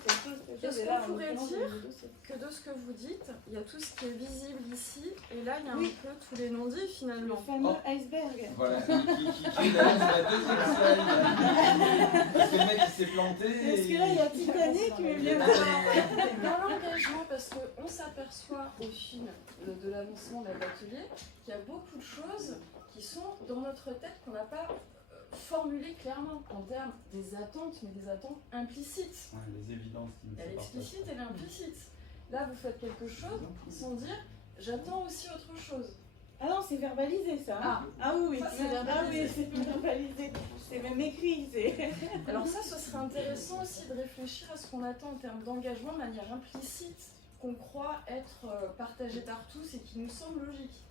Est-ce Et là, qu'on en pourrait l'occurrence, dire le dossier. que de ce que vous dites, il y a tout ce qui est visible ici, et là, il y a Oui. un peu tous les non-dits Le finalement. fameux iceberg. Voilà, qui est d'ailleurs sur la deuxième slide. Parce que le mec il s'est planté. Parce que là, il y a Titanic, mais Il y a bien des- Dans l'engagement, parce qu'on s'aperçoit au fil de l'avancement de l'atelier qu'il y a beaucoup de choses qui sont dans notre tête qu'on n'a pas formulées clairement en termes des attentes, mais des attentes implicites. Ouais, les évidences qui ne Il y a se partagent l'explicite pas. et l'implicite. Là, vous faites quelque chose sans dire j'attends aussi autre chose. Ah non, c'est verbalisé ça. Ah. Ah oui, oui. Ça, c'est Ah verbalisé. oui, c'est verbalisé. C'est même écrit. Alors ça, ce serait intéressant aussi de réfléchir à ce qu'on attend en termes d'engagement de manière implicite, qu'on croit être partagé par tous et qui nous semble logique.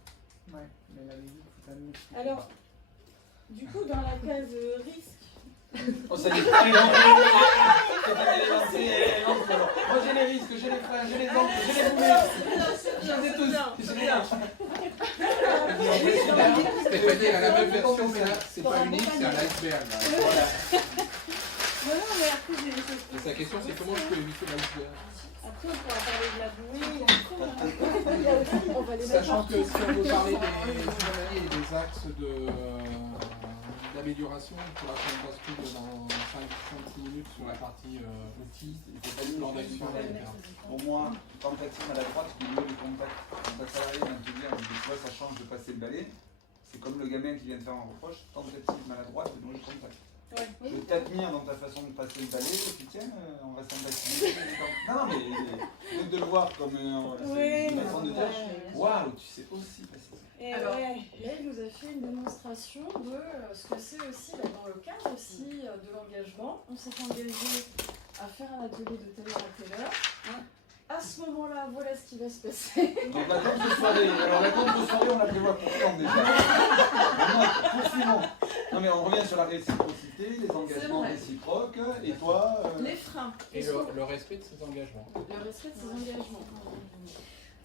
Ouais, mais la musique, faut quand même expliquer. Alors, du coup, dans la case risque, Oh, ça y est, elle est lancée, elle est lancée. Moi j'ai les risques, j'ai les freins, j'ai les angles, j'ai les boulets. J'en ai tous. J'ai les Stéphanie, elle a la même version, mais là, c'est pas une île, c'est un iceberg. là. Voilà. non, mais après, j'ai des choses. Et sa question, c'est comment je peux éviter l'iceberg? Après, on pourra parler de la bouée. Il y a aussi, on va les mettre Sachant que partout. si on veut parler des axes d'amélioration, il faudra qu'on bascule dans 5-6 minutes sur la partie outils, il faut pas de plan d'action, etc. Pour moi, tentative maladroite, c'est mieux du contact. Quand un salarié vient te dire, des fois ça change de passer le balai, c'est comme le gamin qui vient te faire un reproche, tentative maladroite, c'est nouveau contact. Ouais. Je t'admire dans ta façon de passer le balai, et puis tiens, on va sympathiser. Non, mais de le voir comme c'est une façon de dire, waouh, tu sais aussi passer ça. Et Alors, ouais. là, il nous a fait une démonstration de ce que c'est aussi, là, dans le cadre aussi de l'engagement. On s'est engagé à faire un atelier de telle heure à telle heure. Hein. À ce moment-là, voilà ce qui va se passer. Donc la compte de soirée, alors la compte de soirée, on la prévoit pour quand déjà? Poursuivons. Non mais on revient sur la réciprocité, les engagements réciproques, et toi Les freins. Et le respect de ses engagements. Le respect de ses engagements.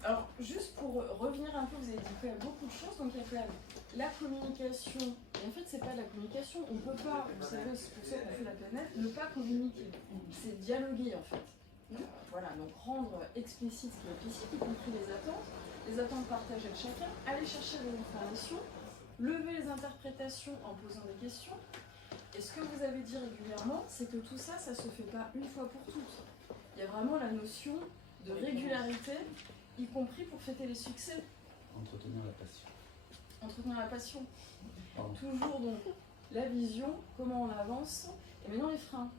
Alors, juste pour revenir un peu, vous avez dit quand même beaucoup de choses, donc il y a quand même la communication, et en fait c'est pas la communication, on peut pas, vous savez, c'est pour ça qu'on fait la planète, ne pas communiquer, c'est dialoguer en fait. Voilà, donc rendre explicite ce qui est implicite, y compris les attentes partagées de chacun, aller chercher de l'information, lever les interprétations en posant des questions, et ce que vous avez dit régulièrement, c'est que tout ça, ça se fait pas une fois pour toutes. Il y a vraiment la notion de régularité, y compris pour fêter les succès. Entretenir la passion. Entretenir la passion. Pardon. Toujours donc la vision, comment on avance, et maintenant les freins.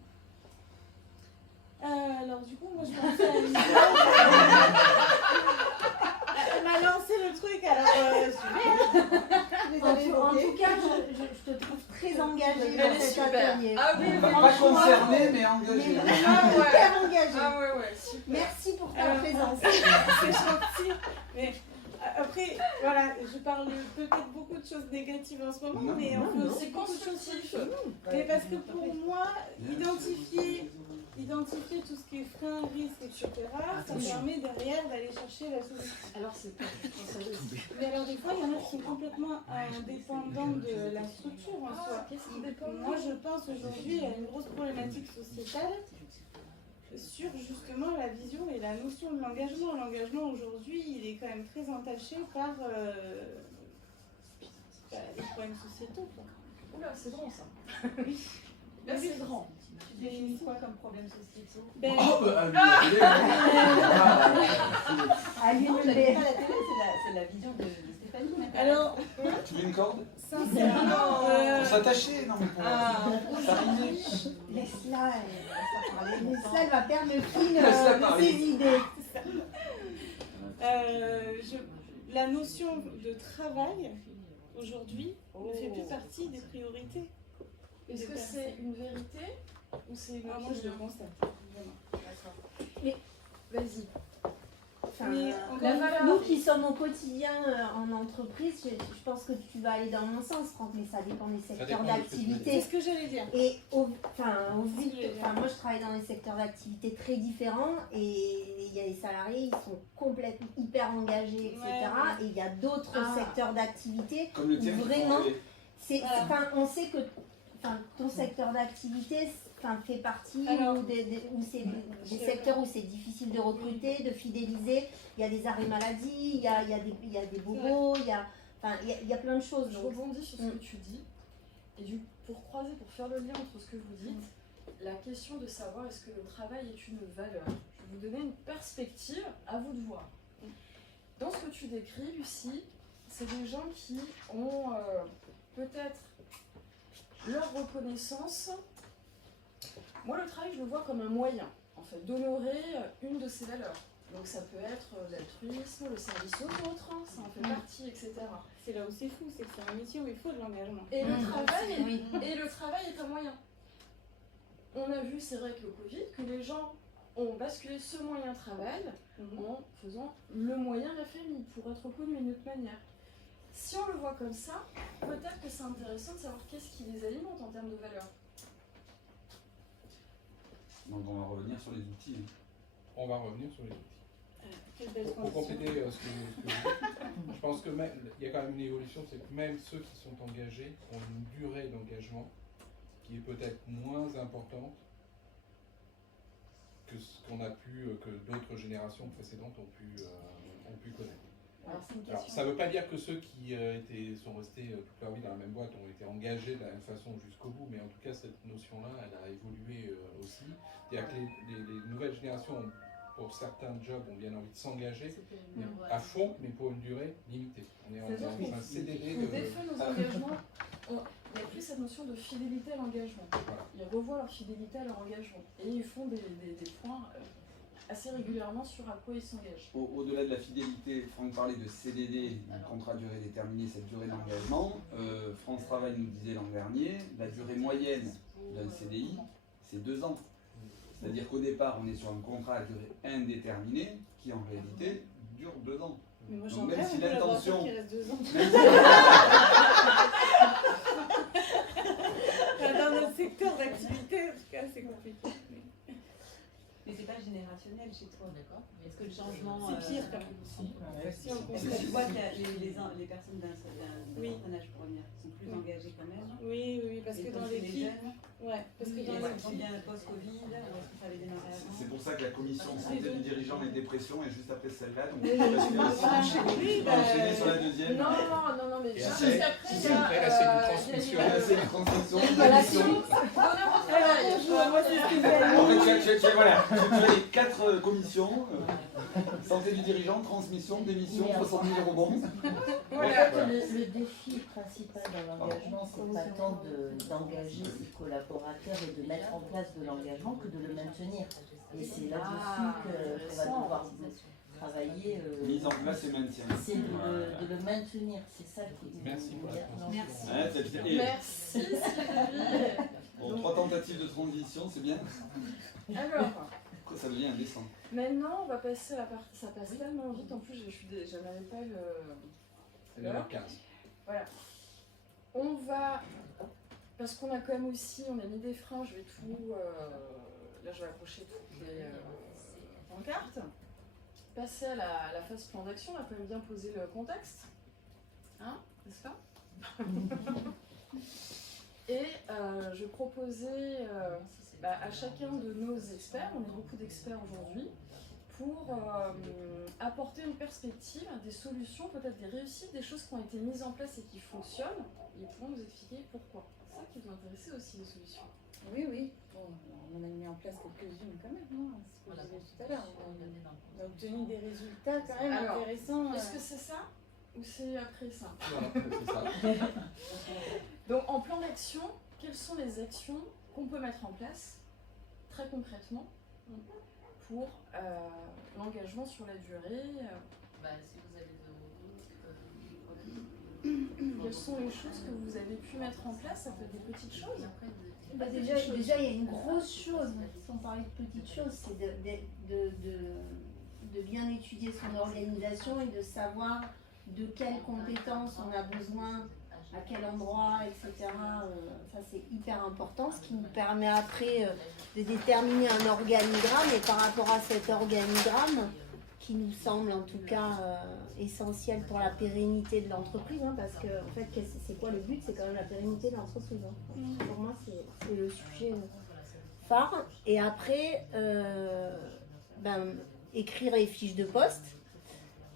Alors du coup, moi je pensais à une Elle m'a lancé le truc, alors En tout cas, je te trouve très engagée dans cet atelier. Ah oui, Pas concerné, mais engagé. Hyper engagée. Ah ouais, super. Merci pour ta présence. c'est gentil. Mais après, voilà, je parle peut-être beaucoup de choses négatives en ce moment, mais on fait aussi beaucoup de choses positives. Mais parce que pour moi, identifier tout ce qui est frein, risque, etc., ça permet derrière d'aller chercher la solution. Alors c'est pas Mais alors des fois, il y en a qui sont complètement indépendants de la structure en soi. Qu'est-ce qui dépend? Moi, je pense aujourd'hui à une grosse problématique sociétale sur justement la vision et la notion de l'engagement. L'engagement aujourd'hui, il est quand même très entaché par les problèmes sociétaux. Quoi. Oula, c'est grand ça. Là c'est grand. Tu définis quoi comme problème sociétaux? Allume C'est les. pas la télé, c'est la vision de Stéphanie. Alors, Tu veux une corde? sincèrement, Pour s'attacher? Non, mais pour s'arrimer. Laisse-la, elle va perdre le fil Laisse-la de parler. ses idées. la notion de travail aujourd'hui ne fait plus partie des priorités. Est-ce que c'est une vérité ou c'est une Moi, je le constate. Vraiment. D'accord. Mais- Vas-y. Enfin, Mais la valeur. nous qui sommes au quotidien en entreprise, je pense que tu vas aller dans mon sens, Franck, mais ça dépend des secteurs dépend de ce que tu C'est d'activité. ce que j'allais dire. Et au vu que, moi je travaille dans des secteurs d'activité très différents et il y a des salariés, ils sont complètement hyper engagés, etc. Ouais. Et il y a d'autres Ah. secteurs d'activité Comme le tien qui vraiment, font rêver. enfin, on sait que ton secteur d'activité fait partie Alors, où c'est des secteurs où c'est difficile de recruter, de fidéliser. Il y a des arrêts maladie, il y a des bobos, il y a plein de choses. Je donc. rebondis sur ce que tu dis. Et pour faire le lien entre ce que vous dites, la question de savoir est-ce que le travail est une valeur. Je vais vous donner une perspective, à vous de voir. Dans ce que tu décris, Lucie, c'est des gens qui ont peut-être leur reconnaissance. Moi, le travail, je le vois comme un moyen, en fait, d'honorer une de ces valeurs. Donc ça peut être l'altruisme, le service aux autres, hein, ça en fait partie, etc. C'est là où c'est fou, c'est que c'est un métier où il faut de l'engagement. Et le travail est un moyen. On a vu, c'est vrai, avec le Covid, que les gens ont basculé ce moyen travail en faisant le moyen de la famille pour être reconnu d'une autre manière. Si on le voit comme ça, peut-être que c'est intéressant de savoir qu'est-ce qui les alimente en termes de valeurs. Donc on va revenir sur les outils. On va revenir sur les outils. Quelle belle Pour transition. compléter ce que vous dites, je pense que il y a quand même une évolution, c'est que même ceux qui sont engagés ont une durée d'engagement qui est peut-être moins importante que ce qu'on a pu, que d'autres générations précédentes ont pu connaître. Alors, ça ne veut pas dire que ceux qui sont restés toute leur vie dans la même boîte ont été engagés de la même façon jusqu'au bout, mais en tout cas cette notion-là, elle a évolué aussi. C'est-à-dire que les nouvelles générations, pour certains jobs, ont bien envie de s'engager à fond, mais pour une durée limitée. On est dans un CDD On de... défait nos engagements. Il n'y a plus cette notion de fidélité à l'engagement. Voilà. Ils revoient leur fidélité à leur engagement. Et ils font des points assez régulièrement sur à quoi ils s'engagent. Au-delà de la fidélité, Franck parlait de CDD, un contrat à durée déterminée, cette durée d'engagement. France Travail nous disait l'an dernier, la durée moyenne d'un CDI, c'est 2 ans. C'est-à-dire qu'au départ, on est sur un contrat à durée indéterminée qui en réalité dure 2 ans. Mais moi, Donc j'en même rêve si un peu l'intention... qui reste 2 ans. Dans notre secteur d'activité, en tout cas, c'est compliqué. Mais c'est pas générationnel chez toi, d'accord? Est-ce que le changement... C'est pire quand même. Si on Est-ce que tu vois que les personnes d'un certain âge, pour revenir, sont plus engagées quand même? Oui, parce que dans l'équipe... Ouais, parce que dans l'équipe... l'équipe... bien post-Covid, ou est-ce que ça avait démarré avant? C'est pour ça que la commission santé du dirigeant et dépression est juste après celle-là. Donc Oui, on va enchaîner sur la deuxième. Non, mais Et juste après, après, si c'est après, là, c'est une transmission. Là, c'est une transmission. Bonheur au travail. Moi, c'est ce que j'ai En fait, voilà, tu as les 4 commissions. Santé du dirigeant, transmission, démission, 60 000 rebonds. Voilà. Le défi principal dans l'engagement, c'est pas tant d'engager ses collaborateurs et de mettre en place de l'engagement que de le maintenir. Et c'est là-dessus qu'on va devoir travailler. Mise en place et maintien. C'est de le maintenir, c'est ça qui est. Merci pour la Merci. Ouais, Merci Sylvie. Bon, 3 tentatives de transition, c'est bien. Alors, Ça devient indécent. maintenant on va passer à la partie. Ça passe tellement vite, en plus j'avais pas C'est le 15. Voilà. On va. Parce qu'on a quand même aussi, on a mis des freins, je vais tout. Là je vais accrocher toutes les pancartes. Passer à la phase plan d'action, on a quand même bien posé le contexte. Hein, n'est-ce pas? Et je proposais à chacun de nos experts, on est beaucoup d'experts aujourd'hui, pour apporter une perspective, des solutions, peut-être des réussites, des choses qui ont été mises en place et qui fonctionnent, et ils pourront nous expliquer pourquoi. C'est ça qui nous intéressait aussi, les solutions. Oui. Bon, on a mis en place quelques-unes quand même, hein, c'est ce que je disais tout à l'heure. On a obtenu des résultats quand même Alors, intéressants. Est-ce que c'est ça ou c'est après ça? Voilà, c'est ça. Donc en plan d'action, quelles sont les actions qu'on peut mettre en place très concrètement pour l'engagement sur la durée? Si vous avez Quelles sont les choses que vous avez pu mettre en place? Ça peut être des petites choses. Déjà, il y a une grosse chose, sans parler de petites choses, c'est de bien étudier son organisation et de savoir de quelles compétences on a besoin, à quel endroit, etc. Ça, c'est hyper important, ce qui nous permet après de déterminer un organigramme, et par rapport à cet organigramme, qui nous semble en tout cas essentiel pour la pérennité de l'entreprise, hein, parce que en fait, c'est quoi le but? C'est quand même la pérennité de l'entreprise. Hein. Pour moi, c'est le sujet phare. Et après, écrire les fiches de poste.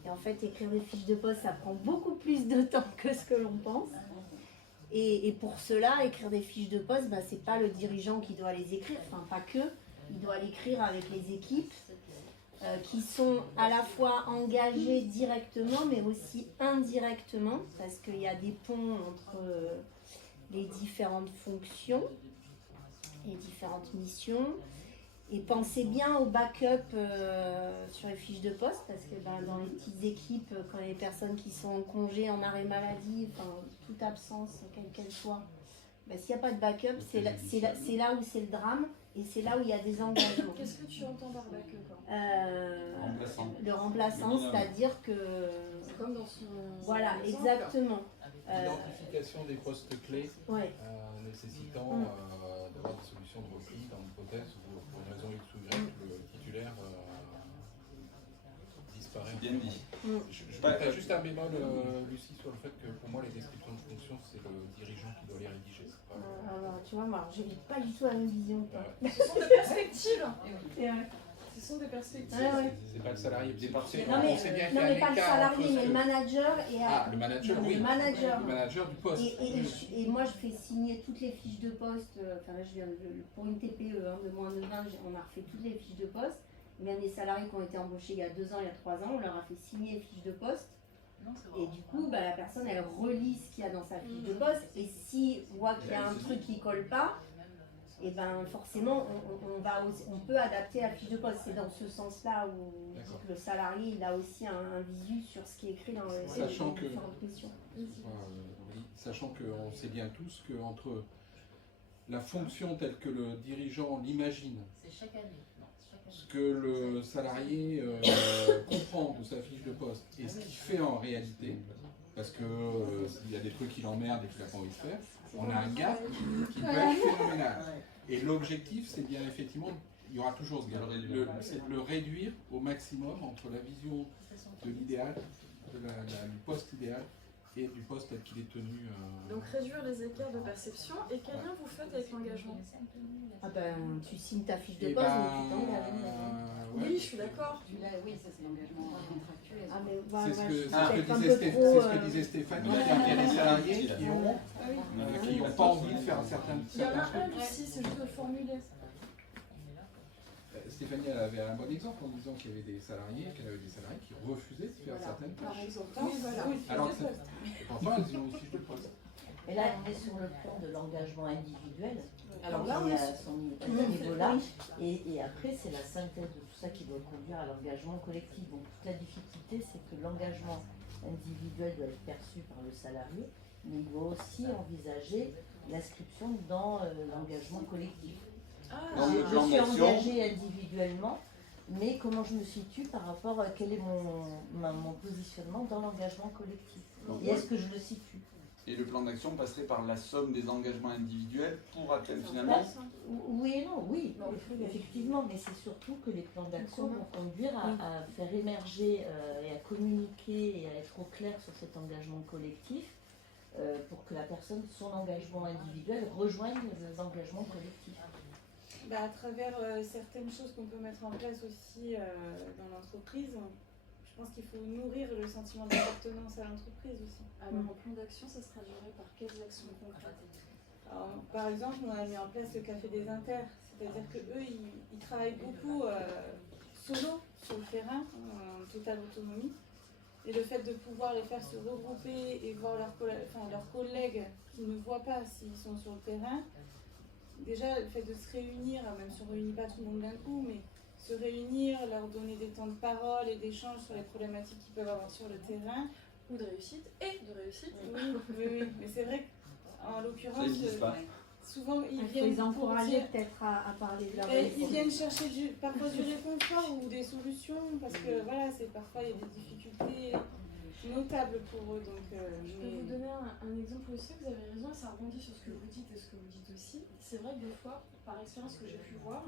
Et en fait, écrire des fiches de poste, ça prend beaucoup plus de temps que ce que l'on pense. Et pour cela, écrire des fiches de poste, c'est pas le dirigeant qui doit les écrire, enfin pas que, il doit l'écrire avec les équipes qui sont à la fois engagées directement, mais aussi indirectement, parce qu'il y a des ponts entre les différentes fonctions, les différentes missions. Et pensez bien au backup sur les fiches de poste, parce que dans les petites équipes, quand il y a des personnes qui sont en congé, en arrêt maladie, toute absence, quelle qu'elle soit, s'il n'y a pas de backup, c'est là où c'est le drame, et c'est là où il y a des engagements. Qu'est-ce que tu entends par backup? Le remplaçant, c'est-à-dire que... C'est comme dans son... Voilà, exemple. exactement. L'identification des postes clés nécessitant d'avoir des solutions de repli dans l'hypothèse où, pour une raison X ou Y, le titulaire disparaît. Bien dit. Je mettrais juste un bémol, Lucie, sur le fait que pour moi, les descriptions de fonctions, c'est le dirigeant qui doit les rédiger. Alors, tu vois, moi, j'ai pas du tout la même vision. Ce sont des perspectives. C'est vrai. Ce sont des perspectives. C'est pas le salarié. Non mais, on sait bien qu'il y non, a mais un pas le écart salarié, entre mais ce le que- manager et Ah, le manager, oui. le manager Du poste. Et moi je fais signer toutes les fiches de poste, enfin là je viens pour une TPE de moins de 20, on a refait toutes les fiches de poste. Même les salariés qui ont été embauchés il y a 2 ans, il y a 3 ans, on leur a fait signer les fiches de poste. Et du coup, la personne elle relit ce qu'il y a dans sa fiche de poste. Et si on voit qu'il y a un truc qui colle pas, et ben forcément on peut adapter la fiche de poste. C'est dans ce sens-là où le salarié il a aussi un visu sur ce qui est écrit dans les différentes missions. Sachant qu'on sait bien tous qu'entre la fonction telle que le dirigeant l'imagine, ce que le salarié comprend de sa fiche de poste et ce qu'il fait en réalité, parce qu'il y a des trucs qui l'emmerdent et qu'il n'a pas envie de faire, on a un gap qui peut être phénoménal. Et l'objectif, c'est bien effectivement, il y aura toujours ce gap, c'est de le réduire au maximum entre la vision de l'idéal, du poste idéal, et du poste tel qu'il est tenu. Donc réduire les écarts de perception. Et quel lien vous faites avec l'engagement? Ah ben, tu signes ta fiche de Et poste, ben, mais tu t'engages. Oui, je suis d'accord. Oui, ça c'est l'engagement contractuel. Ah, mais c'est ce que disait Stéphanie, il y a des salariés qui n'ont pas envie de faire certaines Il y en a choses. un ici, c'est juste de le formuler. Stéphanie elle avait un bon exemple en disant qu'elle avait des salariés qui refusaient de faire certaines Par tâches. exemple, Alors et pourtant elles ont une fiche de poste. Et là, on est sur le plan de l'engagement individuel. Alors là, on est à ce niveau-là. oui. Et après, c'est la synthèse de tout ça qui doit conduire à l'engagement collectif. Donc toute la difficulté, c'est que l'engagement individuel doit être perçu par le salarié, mais il doit aussi envisager l'inscription dans l'engagement collectif. Dans le Je plan suis d'action. engagée individuellement, mais comment je me situe par rapport à quel est mon positionnement dans l'engagement collectif. Et est-ce que je le situe? Et le plan d'action passerait par la somme des engagements individuels pour atteindre finalement. Oui et non, oui, effectivement, mais c'est surtout que les plans d'action vont conduire à faire émerger et à communiquer et à être au clair sur cet engagement collectif pour que la personne, son engagement individuel, rejoigne les engagements collectifs. À travers certaines choses qu'on peut mettre en place aussi dans l'entreprise, je pense qu'il faut nourrir le sentiment d'appartenance à l'entreprise aussi. Alors en plan d'action, ça se traduirait par quelles actions concrètes? Alors, par exemple, on a mis en place le Café des Inters, c'est-à-dire qu'eux, ils travaillent beaucoup solo sur le terrain, en totale autonomie. Et le fait de pouvoir les faire se regrouper et voir leurs collègues qui ne voient pas s'ils sont sur le terrain, déjà le fait de se réunir, même si on ne réunit pas tout le monde d'un coup, mais se réunir, leur donner des temps de parole et d'échange sur les problématiques qu'ils peuvent avoir sur le terrain. Ou de réussite et de réussite. Oui, mais c'est vrai qu'en l'occurrence, souvent ils Il faut viennent les encourager peut-être à parler de leur et ils viennent chercher parfois du réconfort ou des solutions parce que voilà, parfois il y a des difficultés notables pour eux. Donc, je peux vous donner un exemple aussi, vous avez raison, et ça rebondit sur ce que vous dites et ce que vous dites aussi. C'est vrai que des fois, par expérience que j'ai pu voir,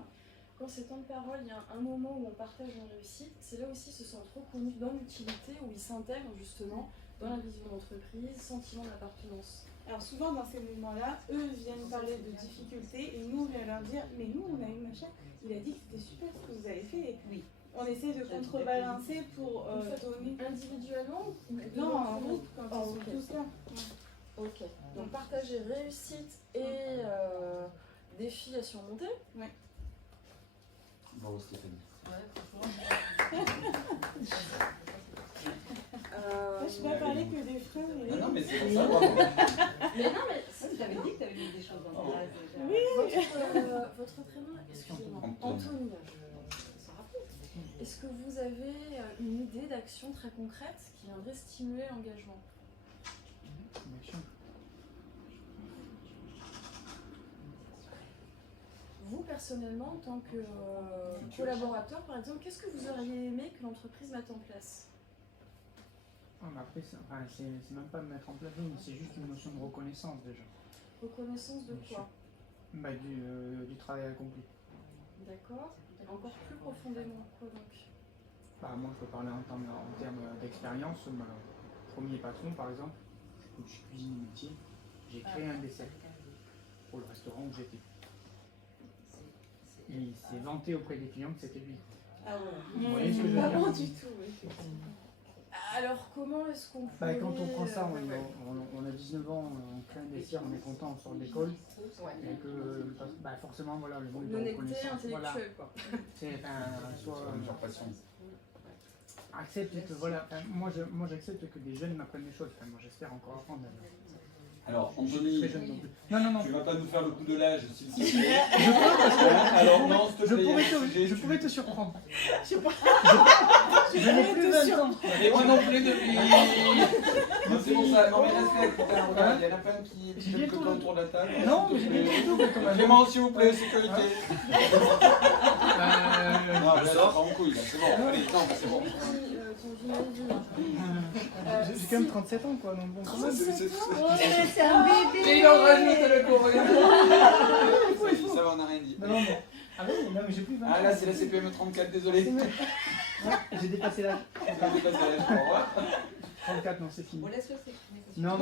quand c'est temps de parole, il y a un moment où on partage une réussite, c'est là aussi ils se sentent reconnus dans l'utilité, où ils s'intègrent justement dans la vision d'entreprise, sentiment d'appartenance. Alors souvent dans ces moments-là, eux viennent parler de difficultés et nous on vient leur dire mais nous on a eu machin, il a dit que c'était super ce que vous avez fait. Oui. On essaie de contrebalancer pour donner... Individuellement ou non, en groupe quand ils sont tous là. Ok, donc partager réussite et défis à surmonter. Ouais. Bravo Stéphanie. Je ne vais pas parler que des freins. Non, mais c'est pour ça, bravo. Mais non, mais Si, j'avais dit que tu avais mis des choses dans ta base déjà. Oui. Votre prénom, excusez-moi, Anthony, je s'en rappelle. Est-ce que vous avez une idée d'action très concrète qui viendrait stimuler l'engagement? Vous, personnellement, en tant que collaborateur, par exemple, qu'est-ce que vous auriez aimé que l'entreprise mette en place? Après, c'est même pas de mettre en place, mais c'est juste une notion de reconnaissance déjà. Reconnaissance de quoi? Du travail accompli. D'accord. Encore plus profondément, quoi donc? Moi, je peux parler en termes d'expérience. Mon premier patron, par exemple, où je suis cuisinier métier, j'ai créé un dessert pour le restaurant où j'étais. Il s'est vanté auprès des clients que c'était lui. Ah ouais. Vous voyez ce que je veux Pas dire? bon du tout, effectivement. Alors comment est-ce qu'on peut... Bah, quand on prend ça, on a 19 ans, on crée un essai, on est content, on sort de l'école. Et que bah, forcément, voilà, le monde de L'honnêteté reconnaissance. Voilà. intellectuelle, quoi. C'est soit Une passion. accepte que voilà, moi j'accepte que des jeunes m'apprennent des choses. Enfin, moi j'espère encore apprendre. Alors, Je suis Anthony, très jeune non plus. Non. tu vas pas nous faire le coup de l'âge, s'il te plaît. Je pourrais parce que Alors non, s'il te je plaît, pourrais il y a un sujet, je tu- pourrais te surprendre. Je sais pas. Je n'ai plus 20 ans. Et moi non plus depuis. Non, c'est pour ça. Non mais respect, putain, regarde, il y en a plein qui J'ai quelques bientôt temps le- autour de la table. Non, mais j'ai bien tout double quand même. Clément, s'il vous plaît, sécurité. Euh, Non, mais là, ça part en couille, là, c'est bon. Allez, non, c'est bon. J'ai quand même 37 ans quoi, donc bon. quand même. C'est un bébé. Et il en rajoute le coréen. Ça va, on n'a rien dit. Non, mais... Ah oui, non, mais j'ai plus 20 ans. Ah là, c'est la CPM 34, désolé. Ouais, j'ai dépassé l'âge. Au revoir. 34, non, c'est fini. On laisse le secret. Non,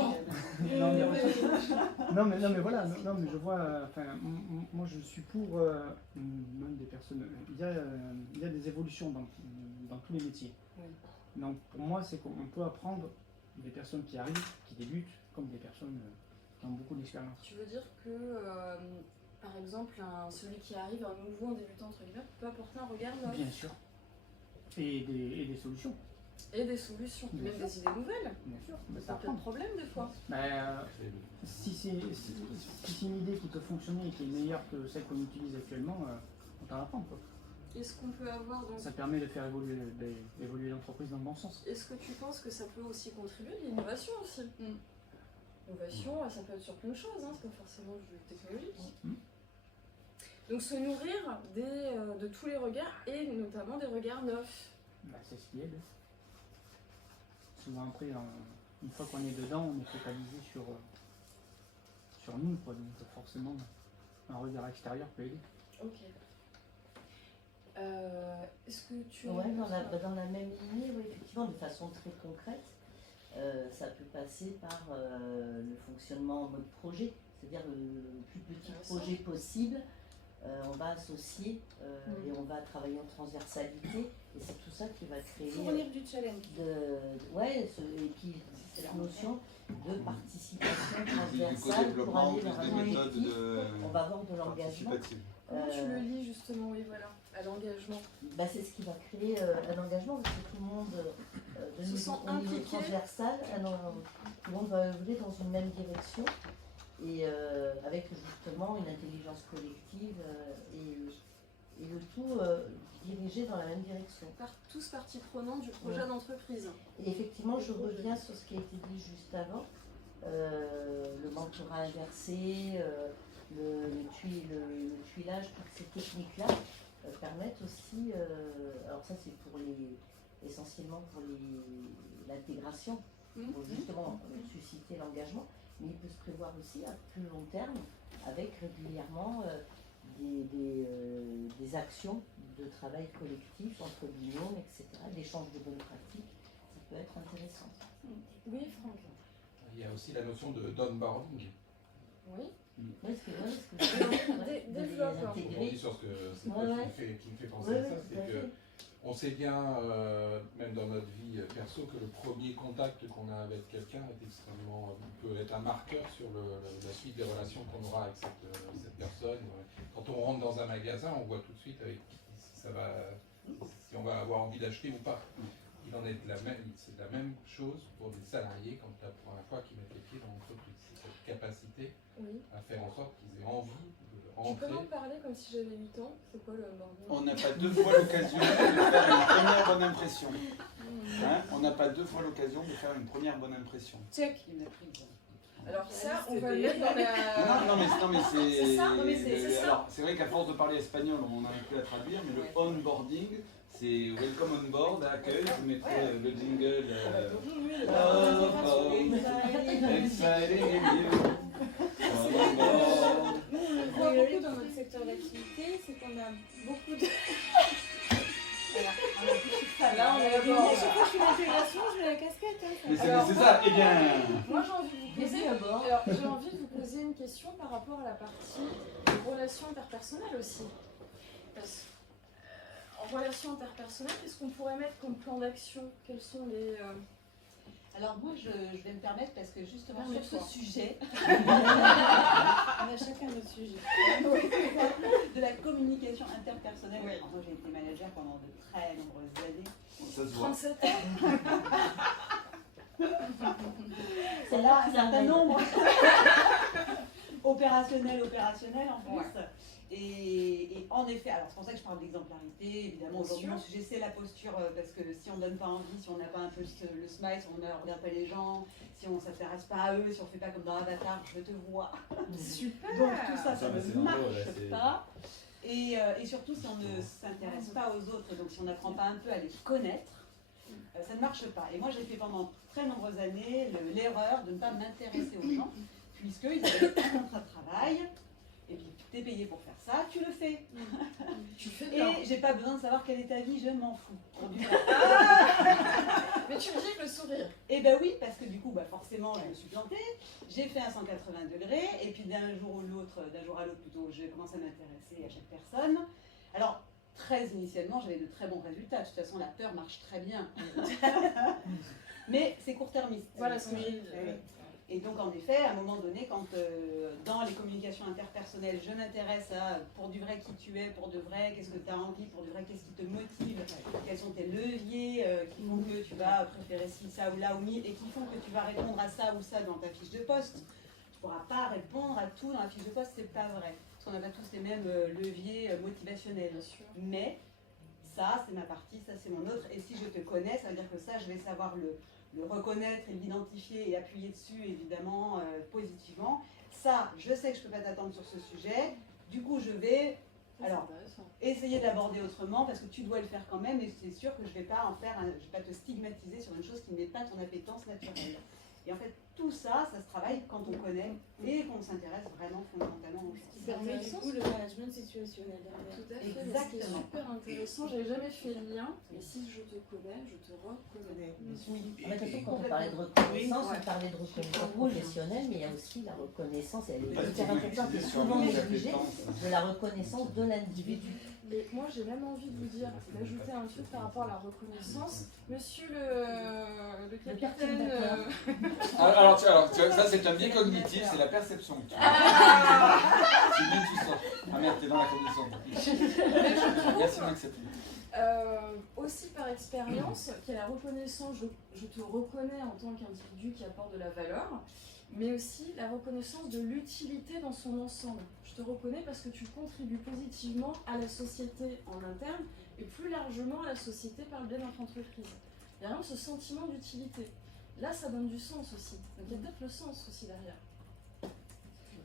mais voilà, non, mais je vois, enfin, moi je suis pour même des personnes, il y a des évolutions dans tous les métiers. Oui. Donc pour moi, c'est qu'on peut apprendre des personnes qui arrivent, qui débutent, comme des personnes qui ont beaucoup d'expérience. Tu veux dire que, par exemple, celui qui arrive, un nouveau, un débutant, entre guillemets, peut apporter un regard neuf Bien sûr. Et des solutions. et des solutions, Bien même des idées nouvelles. Bien sûr. Mais Ça ça peut être apprend. problème des fois. Si c'est une idée qui peut fonctionner et qui est meilleure que celle qu'on utilise actuellement, on t'en apprend quoi. Est-ce qu'on peut avoir donc... Ça permet de faire évoluer l'entreprise dans le bon sens. Est-ce que tu penses que ça peut aussi contribuer à l'innovation aussi L'innovation, ça peut être sur plein de choses, hein, c'est pas forcément du technologique. Donc se nourrir de tous les regards et notamment des regards neufs. Bah, c'est ce qui aide. Souvent après, une fois qu'on est dedans, on est focalisé sur nous, quoi. Donc forcément, un regard extérieur peut aider. Ok. Est-ce que tu... Ouais, dans la même lignée, oui, effectivement, de façon très concrète, ça peut passer par le fonctionnement en mode projet, c'est-à-dire le plus petit projet possible. On va associer et on va travailler en transversalité, et c'est tout ça qui va créer Fournir du challenge. et puis cette notion de participation Du transversale pour co-développement, aller plus vers un des méthodes objectif. de On va avoir de l'engagement. participative. Comment tu le lis justement, oui voilà, à l'engagement? Bah, c'est ce qui va créer un engagement, parce que tout le monde, Se sent au niveau impliqué. transversal, tout le monde va œuvrer dans une même direction, et avec justement une intelligence collective et le tout dirigé dans la même direction. Tous parties prenantes du projet d'entreprise. Et effectivement, je reviens sur ce qui a été dit juste avant, le mentorat inversé, le tuilage, toutes ces techniques-là permettent aussi, alors ça c'est essentiellement pour l'intégration, pour justement susciter l'engagement, mais il peut se prévoir aussi à plus long terme, avec régulièrement des actions de travail collectif entre binômes, etc., d'échange de bonnes pratiques. Ça peut être intéressant. Oui, Franck. Il y a aussi la notion d'onboarding. Oui. Oui, Développe. Je rebondis sur ce que qui me fait penser à ça, c'est que on sait bien, même dans notre vie perso, que le premier contact qu'on a avec quelqu'un est extrêmement, peut être un marqueur sur la suite des relations qu'on aura avec cette personne. Quand on rentre dans un magasin, on voit tout de suite avec si on va avoir envie d'acheter ou pas. Il en est c'est la même chose pour des salariés quand la première fois qu'ils mettent les pieds dans l'entreprise. C'est cette capacité à faire en sorte qu'ils aient envie de rentrer. Tu peux m'en parler comme si j'avais 8 ans? C'est quoi le onboarding? On n'a pas deux fois l'occasion de faire une première bonne impression. Hein, on n'a pas deux fois l'occasion de faire une première bonne impression. Check. Alors ça, on va le mettre dans la... Non mais c'est... C'est ça, non, mais c'est ça. Alors, c'est vrai qu'à force de parler espagnol, on n'arrive plus à traduire, mais le onboarding, c'est welcome on board, accueil, vous mettrez le jingle... exciting you. Nous, on le voit beaucoup dans notre secteur d'activité, c'est qu'on a beaucoup de... Là, on est Et moi, chaque fois que je fais l'intégration, je mets la casquette. Hein, Mais c'est ça, eh bien... Moi, j'ai envie de vous poser une question par rapport à la partie des relations interpersonnelles aussi. Parce que, en relations interpersonnelles, qu'est-ce qu'on pourrait mettre comme plan d'action? Quels sont les... Alors moi, je vais me permettre, parce que justement sur Permets-toi. ce sujet, On a chacun notre sujet. de la communication interpersonnelle, alors moi j'ai été manager pendant de très nombreuses années. Ça se voit. 37 ans. C'est là un certain nombre. opérationnel en plus. Ouais. Et en effet, alors c'est pour ça que je parle d'exemplarité, évidemment Bien aujourd'hui sûr. mon sujet c'est la posture, parce que si on donne pas envie, si on n'a pas un peu le smile, si on ne regarde pas les gens, si on ne s'intéresse pas à eux, si on ne fait pas comme dans Avatar, je te vois. Super. Donc tout ça, Ça, mais c'est ne dangereux, là, marche c'est- pas. Et surtout si on ne s'intéresse pas aux autres, donc si on n'apprend pas un peu à les connaître, ça ne marche pas. Et moi j'ai fait pendant très nombreuses années l'erreur de ne pas m'intéresser aux gens, puisqu'ils avaient un contrat de travail, et puis tu es payé pour faire ça, tu le fais. Tu fais bien. Et j'ai pas besoin de savoir quelle est ta vie, je m'en fous. Mais tu me dis avec le sourire. Et ben oui, parce que du coup, forcément, je me suis plantée, j'ai fait un 180 degrés, et puis d'un jour à l'autre plutôt, je commence à m'intéresser à chaque personne. Alors, très initialement, j'avais de très bons résultats. De toute façon, la peur marche très bien. Mais c'est court-termiste. Voilà ce que j'ai dit. Et donc, en effet, à un moment donné, quand dans les communications interpersonnelles, je m'intéresse à pour du vrai qui tu es, pour de vrai, qu'est-ce que tu as envie, pour de vrai, qu'est-ce qui te motive, quels sont tes leviers qui font que tu vas préférer ci, ça ou là ou mi, et qui font que tu vas répondre à ça ou ça dans ta fiche de poste. Tu ne pourras pas répondre à tout dans la fiche de poste, c'est pas vrai. Parce qu'on n'a pas tous les mêmes leviers motivationnels. Bien sûr. Mais ça, c'est ma partie, ça, c'est mon autre. Et si je te connais, ça veut dire que ça, je vais savoir le reconnaître et l'identifier et appuyer dessus, évidemment, positivement. Ça, je sais que je ne peux pas t'attendre sur ce sujet. Du coup, je vais essayer d'aborder autrement parce que tu dois le faire quand même et c'est sûr que je ne vais pas je vais pas te stigmatiser sur une chose qui n'est pas ton appétence naturelle. Et en fait, tout ça, ça se travaille quand on connaît et qu'on s'intéresse vraiment fondamentalement aux choses. Qui permet du coup le management situationnel derrière. Tout à fait. Exactement. Ce qui est super intéressant, j'avais jamais fait le lien, mais si je te connais, je te reconnais. En fait, quand on parlait de reconnaissance, on parlait de reconnaissance professionnelle, mais il y a aussi la reconnaissance, et elle est hyper importante et souvent négligée, de la reconnaissance de l'individu. Mais moi j'ai même envie de vous dire, d'ajouter un truc par rapport à la reconnaissance. Monsieur le capitaine. Alors, tu vois, ça c'est un biais cognitif, c'est la perception que tu as. C'est bien tu sens. Ah merde, t'es dans la condition. Merci de m'accepter. Aussi par expérience, qu'il y a la reconnaissance, je te reconnais en tant qu'individu qui apporte de la valeur, mais aussi la reconnaissance de l'utilité dans son ensemble. Je te reconnais parce que tu contribues positivement à la société en interne et plus largement à la société par le biais de notre entreprise. Il y a vraiment ce sentiment d'utilité. Là, ça donne du sens aussi. Donc il y a peut-être le sens aussi derrière.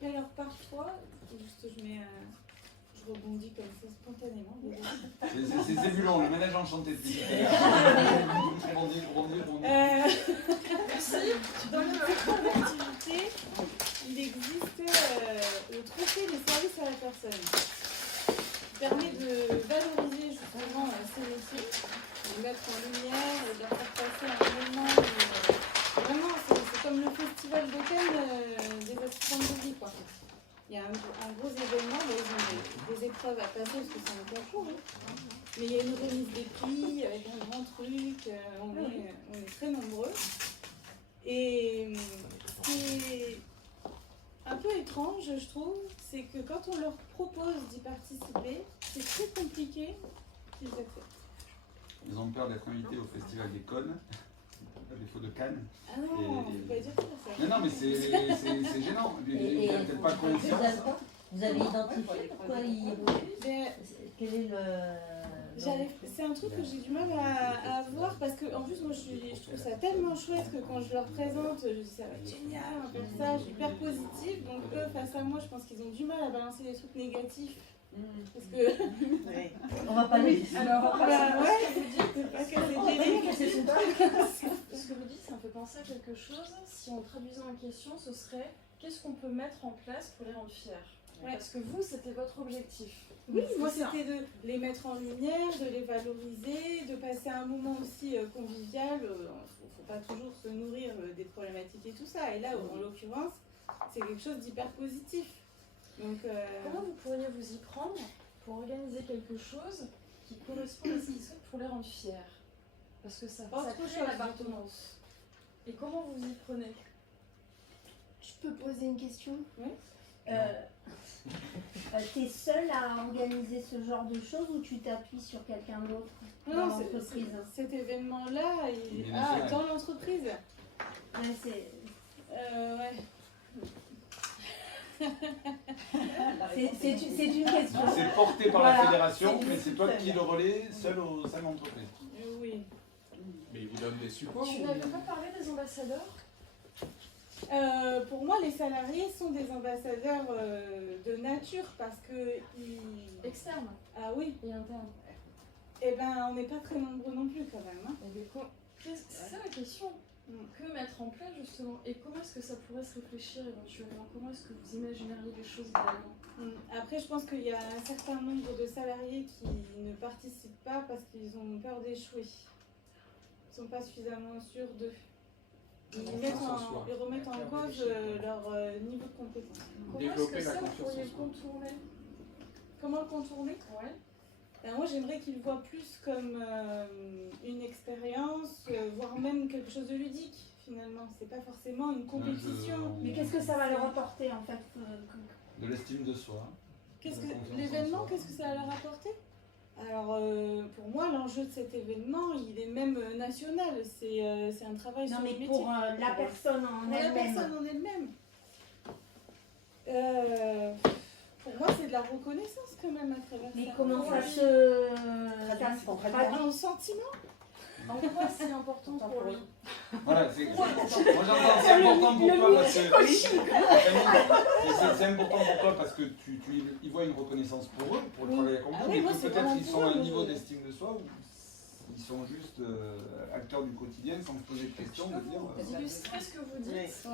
Et alors parfois, juste je rebondis comme ça spontanément. C'est Zébulon, le ménage enchanté de vie. Rebondis. Dans le secteur d'activité, il existe le trophée des services à la personne, qui permet de valoriser justement ces métiers, de mettre en lumière, de leur faire passer un événement. Vraiment, c'est comme le festival de Cannes des assistants de vie, quoi. Il y a un gros événement, ils ont des épreuves à passer parce que c'est un concours. Mais il y a une remise des prix avec un grand truc, on est très nombreux. Et ce qui est un peu étrange, je trouve, c'est que quand on leur propose d'y participer, c'est très compliqué qu'ils acceptent. Ils ont peur d'être invités au festival des Cônes, à défaut de Cannes. Ah non, on ne peut pas dire ça. Non, mais c'est gênant. Ils n'ont peut-être pas conscience. Vous avez identifié pourquoi quel est le... C'est un truc que j'ai du mal à voir parce que en plus moi je trouve ça tellement chouette que quand je leur présente, je dis ça va être génial, on va faire ça, je suis hyper positive, donc eux face à moi je pense qu'ils ont du mal à balancer des trucs négatifs. Parce que... On va pas les... Alors, c'est pas ce que vous dites, ça me fait penser à quelque chose. Si on traduisait en question, ce serait qu'est-ce qu'on peut mettre en place pour les rendre fiers? Parce que vous, c'était votre objectif. Oui, moi c'était de les mettre en lumière, de les valoriser, de passer un moment aussi convivial. Il ne faut pas toujours se nourrir des problématiques et tout ça. Et là, en l'occurrence, c'est quelque chose d'hyper positif. Donc, comment vous pourriez vous y prendre pour organiser quelque chose qui correspondent à ce qu'ils souhaitent pour les rendre fiers. Parce que ça Autre crée chose, l'appartenance. Et comment vous y prenez? Je peux poser une question? Oui. T'es seule à organiser ce genre de choses ou tu t'appuies sur quelqu'un d'autre dans Non, l'entreprise? cet événement-là, Il est ah, national. dans l'entreprise. Ouais, c'est Ouais. c'est une question. C'est porté par Voilà. la fédération, C'est mais une c'est toi qui question. le relais seul au sein de l'entreprise. Oui. Mais ils vous donnent des supports. Tu n'avais pas parlé des ambassadeurs? Pour moi, les salariés sont des ambassadeurs de nature parce que Externes ah oui, et internes. eh ben on n'est pas très nombreux non plus quand même. Hein. C'est ça la question. Que mettre en place justement? Et comment est-ce que ça pourrait se réfléchir éventuellement? Comment est-ce que vous imagineriez les choses idéalement? Après, je pense qu'il y a un certain nombre de salariés qui ne participent pas parce qu'ils ont peur d'échouer. Ils ne sont pas suffisamment sûrs d'eux. Ils remettent en cause leur niveau de compétence. Comment est-ce Développer que la ça vous confiance en pourriez soi. contourner? Comment le contourner? Ouais. Moi, j'aimerais qu'ils le voient plus comme une expérience, voire même quelque chose de ludique, finalement. C'est pas forcément une compétition. Mais qu'est-ce que ça va leur apporter en fait? De l'estime de soi. L'événement, qu'est-ce que ça va leur apporter? Alors, pour moi, l'enjeu de cet événement, il est même national. C'est un travail Non, sur mais le métier. pour la personne en Pour la elle-même. personne en elle-même. Pour moi, c'est de la reconnaissance quand même à travers Mais ça. comment ça Oui. se traduit? En sentiment. En quoi c'est important pour lui? Voilà, moi j'entends, c'est important pour toi parce que c'est important pour toi parce que ils voient une reconnaissance pour eux, pour le travail accompli, Ah oui, mais moi, que c'est peut-être vraiment ils pour sont à eux, un niveau je- d'estime de soi où ils sont juste acteurs du quotidien sans se poser de questions, de dire. Vous illustrez ce que vous dites?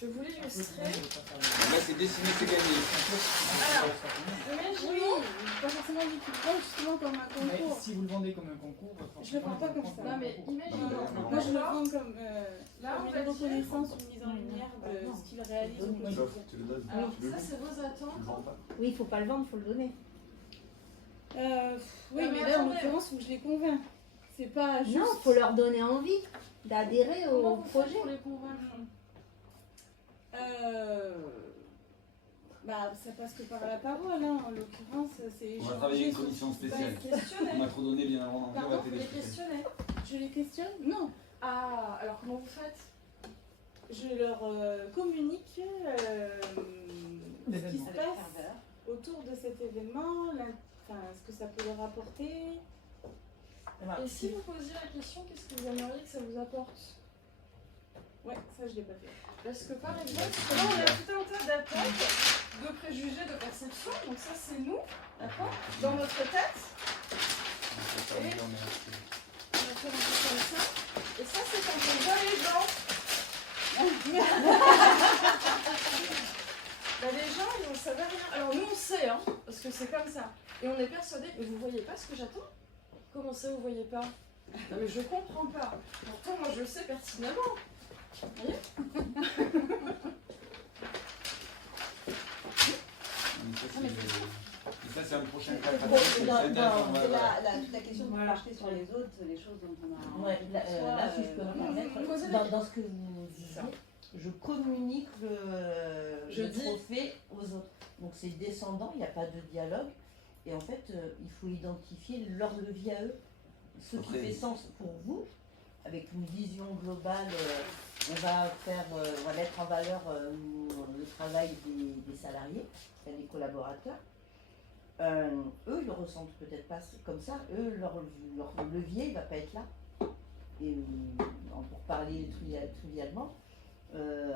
Je voulais illustrer. Là c'est dessiner, c'est gagner. Alors, Oui, imaginons. pas forcément du tout. Pas justement comme un Mais concours. si vous le vendez comme un concours, Je le prends pas comme ça. Non, mais imaginons. Moi, je le prends comme Là, on une va dire. reconnaissance, une mise en lumière de ce qu'il réalise au quotidien. Sauf tu le donnes. Alors, Tu le ça, loues. c'est vos Tu le attentes. vends pas. Oui, il faut pas le vendre, il faut le donner. Oui, mais mais là, en attendez. l'occurrence, faut que je les convainc. C'est pas juste. Non, il faut leur donner envie d'adhérer Comment au vous faites projet. pour les convaincre? Ça passe que par la parole, hein. En l'occurrence, c'est. On va travailler une commission C'est spéciale. pas questionner. On m'a trop donné bien avant d'entrer, on va Pardon, vous les télé. questionnez? Je les questionne? Non. Ah, alors comment vous faites? Je leur communique ce qui se passe autour de cet événement, ce que ça peut leur apporter. Et si vous posiez la question, qu'est-ce que vous aimeriez que ça vous apporte? Ouais, ça je l'ai pas fait. Parce que par exemple, là on a tout un tas d'attentes, de préjugés, de perceptions, donc ça c'est nous, d'accord? Dans notre tête, on va faire un peu comme ça, et ça c'est quand on voit les gens. Bah, les gens ils ne savent rien. Alors nous on sait, hein, parce que c'est comme ça. Et on est persuadé, mais vous voyez pas ce que j'attends? Comment ça vous voyez pas? Non mais je comprends pas. Pourtant moi je le sais pertinemment. Vous voyez? Ça c'est un prochain cas Bon, pratique. dans- C'est intéressant, dans- ouais, C'est ouais. toute la question de Voilà. projeter sur les autres les choses dont on a. Ouais, là, si je peux me posez permettre, dans ce que vous disiez, je communique Je le dis. trophée aux autres. Donc c'est descendant, il n'y a pas de dialogue. Et en fait, il faut identifier leur levier à eux. Ce qui Après- fait sens pour vous, avec une vision globale, on va mettre en valeur le travail des salariés, enfin, des collaborateurs. Eux, ils le ressentent peut-être pas comme ça. Eux, leur levier, il va pas être là. Et pour parler trivialement,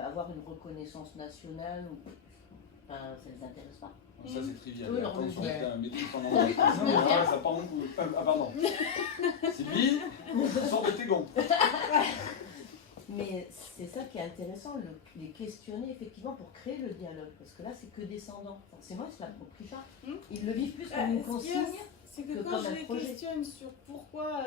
avoir une reconnaissance nationale, ça ne les intéresse pas. Ça c'est trivial. Eux, leur Attention, levier. putain, mais tout pendant la discussion, ça part en couille. Ah pardon. Sylvie, sors de tes gonds. Mais c'est ça qui est intéressant, les questionner effectivement pour créer le dialogue. Parce que là, c'est que descendant. Forcément, ils ne se l'approprient pas. Ils le vivent plus comme une consigne. C'est que que quand comme je un les projet. questionne sur pourquoi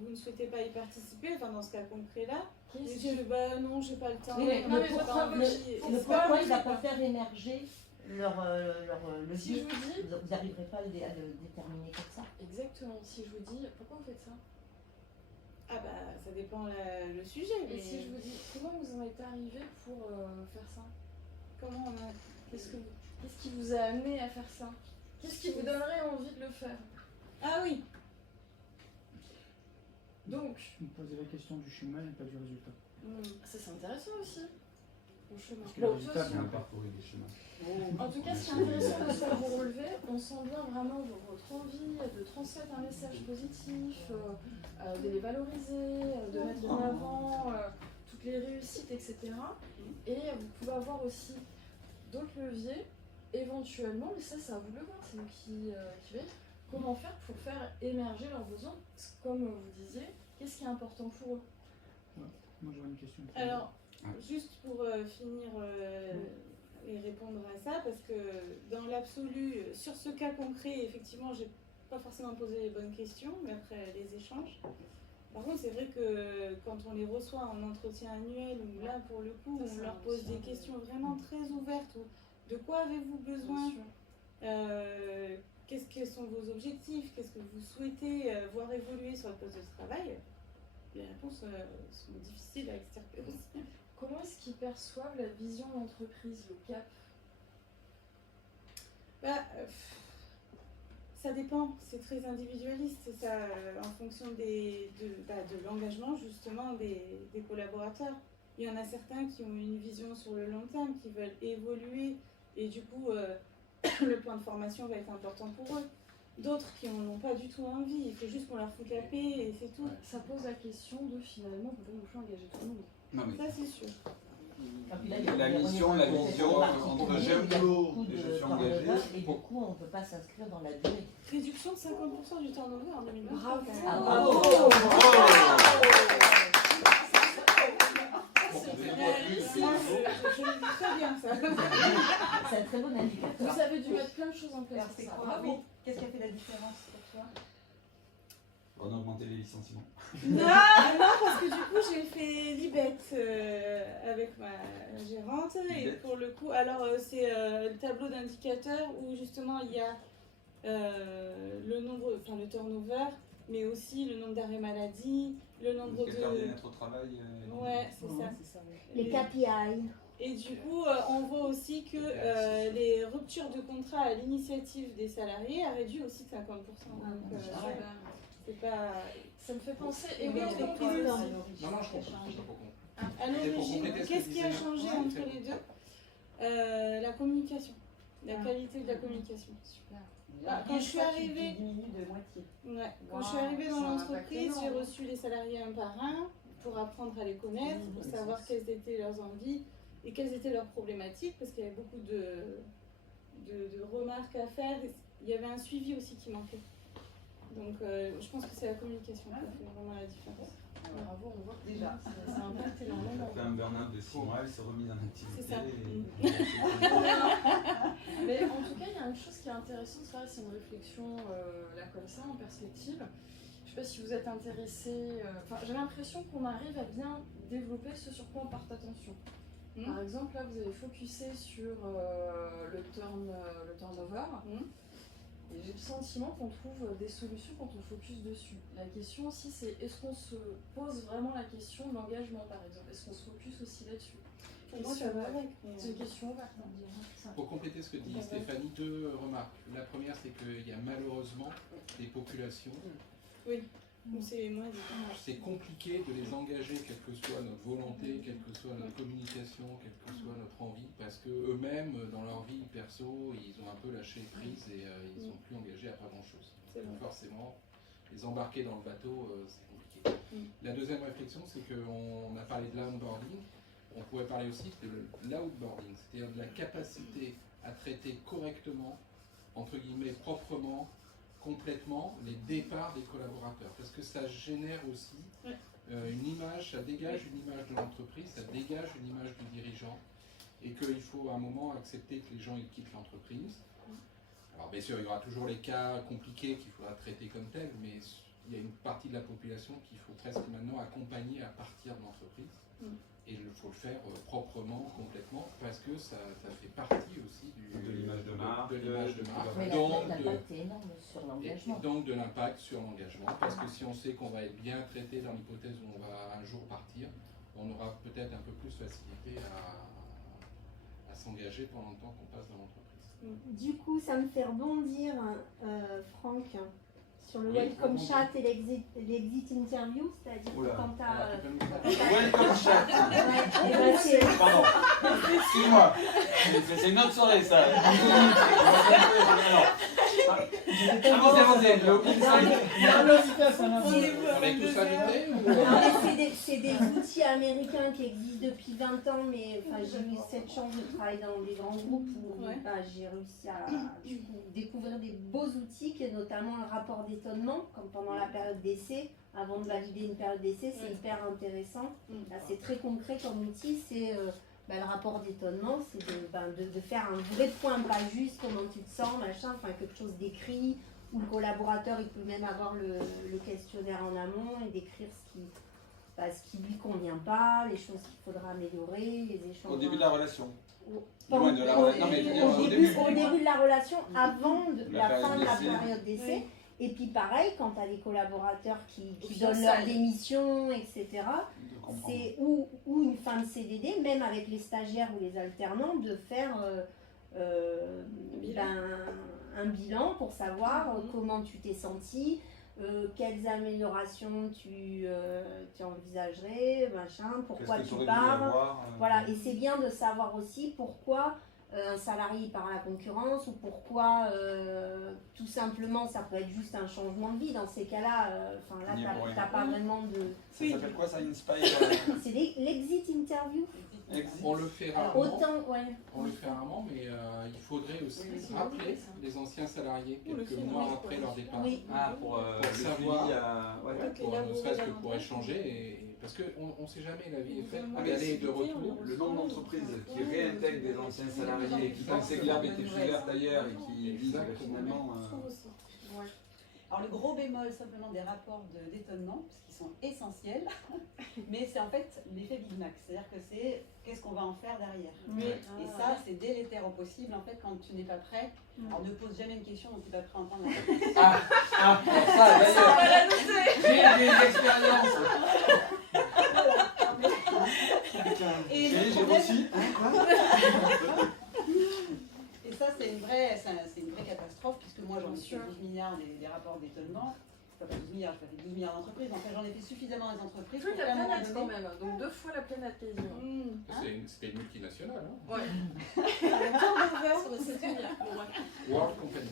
vous ne souhaitez pas y participer, enfin dans ce cas concret-là, ils Qu'est-ce disent bah non, j'ai pas le temps. Oui, mais non, mais j'ai votre pas envie. Le C'est pas pourquoi il ne va envie, pas quoi. faire émerger leur Si levier. je vous dis, Vous n'arriverez pas à le déterminer comme ça. exactement. exactement. Si je vous dis, pourquoi vous faites ça? Ah bah ça dépend le sujet. Et Mais si je vous dis, comment vous en êtes arrivé pour faire ça? comment on a... Qu'est-ce qui vous a amené à faire ça? Qu'est-ce qui vous donnerait envie de le faire? Ah oui. Donc, Je me posais la question du chemin et pas du résultat. ça c'est intéressant aussi. Au chemin. Parce que le Bon, de toute résultat façon, vient On a parcouru des chemins. en tout cas, ce qui est intéressant de ce que vous relevez, on sent bien vraiment votre envie de transmettre un message positif, de les valoriser, de mettre en avant toutes les réussites, etc. Et vous pouvez avoir aussi d'autres leviers, éventuellement, mais ça à vous de le voir, c'est vous qui voyez comment faire pour faire émerger leurs besoins. Comme vous disiez, qu'est-ce qui est important pour eux? Moi j'aurais une question. Alors, juste pour finir et répondre à ça, parce que dans l'absolu, sur ce cas concret, effectivement, j'ai pas forcément posé les bonnes questions, mais après les échanges. Par contre, c'est vrai que quand on les reçoit en entretien annuel, où là, pour le coup, on leur pose des questions vraiment très ouvertes, ou de quoi avez-vous besoin, qu'est-ce que sont vos objectifs, qu'est-ce que vous souhaitez voir évoluer sur le poste de travail, les réponses sont difficiles à extirper aussi. Comment est-ce qu'ils perçoivent la vision d'entreprise, le cap? Ça dépend, c'est très individualiste, c'est ça, en fonction de l'engagement justement des collaborateurs. Il y en a certains qui ont une vision sur le long terme, qui veulent évoluer et du coup le plan de formation va être important pour eux. D'autres qui n'en ont pas du tout envie, il faut juste qu'on leur foute la paix et c'est tout. Ça pose la question de finalement, vous pouvez non plus engager tout le monde. Non, mais Ça c'est sûr. la mission entre j'aime le boulot et je suis engagé. Et du coup, on ne peut pas s'inscrire dans la durée. Réduction de 50% du turnover en 2020. Bravo. Ah, bravo. Je le dis très bien ça. C'est un très bon indicateur. Vous avez dû mettre plein de choses en place pour ça. Bravo. Qu'est-ce qui a fait la différence pour toi? On a augmenté les licenciements. Non, parce que du coup j'ai fait l'IBET avec ma gérante et pour le coup, alors c'est le tableau d'indicateurs où justement il y a le nombre, enfin le turnover, mais aussi le nombre d'arrêts maladie, le nombre Quelqu'un bien-être au travail. Ouais, c'est ça. Les KPI. Et du coup, on voit aussi que les ruptures de contrat à l'initiative des salariés a réduit aussi de 50%. Donc, c'est pas... Ça me fait penser. Et oui, avec Non, je comprends. à l'origine, qu'est-ce qui a changé entre les deux? La communication, la qualité de la communication. Super. Quand je suis arrivée, diminue de moitié. ouais, quand je suis arrivée dans l'entreprise, j'ai reçu les salariés un par un pour apprendre à les connaître, pour savoir quelles étaient leurs envies et quelles étaient leurs problématiques, parce qu'il y avait beaucoup de remarques à faire. Il y avait un suivi aussi qui manquait. Donc je pense que c'est la communication qui fait vraiment la différence. Bravo, on voit que Déjà. ça a impacté énormément. Après un burn-out de 6 mois, elle s'est remise en activité. C'est ça. Mais en tout cas, il y a une chose qui est intéressante, c'est une réflexion là comme ça, en perspective. Je ne sais pas si vous êtes intéressé. J'ai l'impression qu'on arrive à bien développer ce sur quoi on porte attention. Par exemple, là, vous avez focusé sur le turnover. Et j'ai le sentiment qu'on trouve des solutions quand on focus dessus. La question aussi, c'est est-ce qu'on se pose vraiment la question de l'engagement, par exemple? Est-ce qu'on se focus aussi là-dessus? C'est une question ouverte. Pour compléter ce que dit Stéphanie, deux remarques. La première, c'est qu'il y a malheureusement des populations. Oui, c'est compliqué de les engager, quelle que soit notre volonté, quelle que soit notre communication, quelle que soit notre envie, parce qu'eux-mêmes, dans leur vie perso, ils ont un peu lâché prise et ils sont plus engagés à pas grand-chose. Donc forcément, les embarquer dans le bateau, c'est compliqué. La deuxième réflexion, c'est qu'on a parlé de l'onboarding, on pourrait parler aussi de l'outboarding, c'est-à-dire de la capacité à traiter correctement, entre guillemets, proprement, complètement les départs des collaborateurs, parce que ça génère aussi une image, ça dégage une image de l'entreprise, ça dégage une image du dirigeant, et qu'il faut à un moment accepter que les gens ils quittent l'entreprise. Alors bien sûr, il y aura toujours les cas compliqués qu'il faudra traiter comme tels, mais il y a une partie de la population qu'il faut presque maintenant accompagner à partir de l'entreprise. Et il faut le faire proprement, complètement, parce que ça fait partie aussi de l'image de marque. Mais l'impact est énorme sur l'engagement. Et donc de l'impact sur l'engagement, parce que si on sait qu'on va être bien traité dans l'hypothèse où on va un jour partir, on aura peut-être un peu plus facilité à s'engager pendant le temps qu'on passe dans l'entreprise. Du coup, ça me fait rebondir, Franck, sur le Oui, welcome rebondir. chat et l'exit interview, c'est-à-dire que quand tu as... Welcome chat. Pardon. Excuse-moi. C'est une autre soirée, ça. Avancez. On est tous invités C'est des outils américains qui existent depuis 20 ans, mais j'ai eu cette chance de travailler dans des grands groupes où j'ai réussi à découvrir des beaux outils, qui est notamment le rapport d'étonnement, comme pendant la période d'essai. Avant de valider une période d'essai, c'est hyper intéressant. Là, c'est très concret comme outil, c'est le rapport d'étonnement, c'est de faire un vrai point, pas juste comment tu te sens, machin, quelque chose d'écrit, où le collaborateur il peut même avoir le questionnaire en amont et décrire ce qui lui convient pas, les choses qu'il faudra améliorer, les échanges. Au début de la relation. Au début de la relation, avant la fin de la période d'essai. Et puis pareil, quand tu as des collaborateurs qui donnent leur démission, etc., c'est ou une fin de CDD, même avec les stagiaires ou les alternants, de faire un bilan pour savoir comment tu t'es senti, quelles améliorations tu envisagerais, machin, pourquoi tu pars. Voilà, et c'est bien de savoir aussi pourquoi un salarié part à la concurrence ou pourquoi tout simplement ça peut être juste un changement de vie. Dans ces cas-là, t'as pas vraiment de... Ça s'appelle quoi ça, Inspire? C'est l'exit interview. On le fait rarement. On le fait rarement, mais il faudrait aussi rappeler les anciens salariés quelques mois après leur départ. Pour savoir, ne serait-ce que pour échanger, parce qu'on ne sait jamais, la vie est faite d'aller et de retour. Le nombre d'entreprises qui réintègrent des anciens salariés, qui pensaient que l'herbe était plus verte ailleurs et qui disent finalement... Alors le gros bémol simplement des rapports d'étonnement, parce qu'ils sont essentiels, mais c'est en fait l'effet Big Mac, c'est-à-dire que c'est qu'est-ce qu'on va en faire derrière. Et ça, c'est délétère au possible en fait quand tu n'es pas prêt. Alors ne pose jamais une question dont tu n'es pas prêt à entendre la réponse. Ça d'ailleurs, j'ai une expérience. Et j'ai aussi. Et ça, c'est une vraie catastrophe, puisque moi, j'en ai fait 12 milliards des rapports d'étonnement. Pas 12 milliards, j'ai pas fait 12 milliards d'entreprises. En fait, j'en ai fait suffisamment des entreprises. Plus la planète quand même, donc 2 fois la planète quasiment. C'était une multinationale. World Company.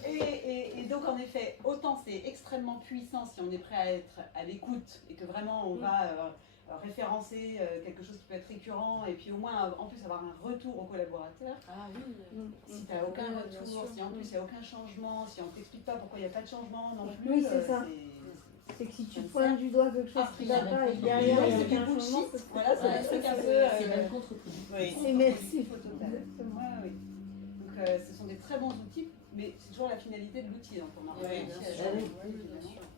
Et donc, en effet, autant c'est extrêmement puissant si on est prêt à être à l'écoute et que vraiment on va référencer quelque chose qui peut être récurrent et puis au moins en plus avoir un retour au collaborateur. Si tu n'as aucun retour, si en plus il n'y a aucun changement, si on ne t'explique pas pourquoi il n'y a pas de changement non plus. Oui, c'est ça. C'est que si tu pointes du doigt quelque chose qui ne va pas et derrière il y a aucun changement, voilà, c'est un truc un peu... C'est même contre-productif. Oui, c'est merci. Donc ce sont des très bons outils, mais c'est toujours la finalité de l'outil. Donc on en revient aussi à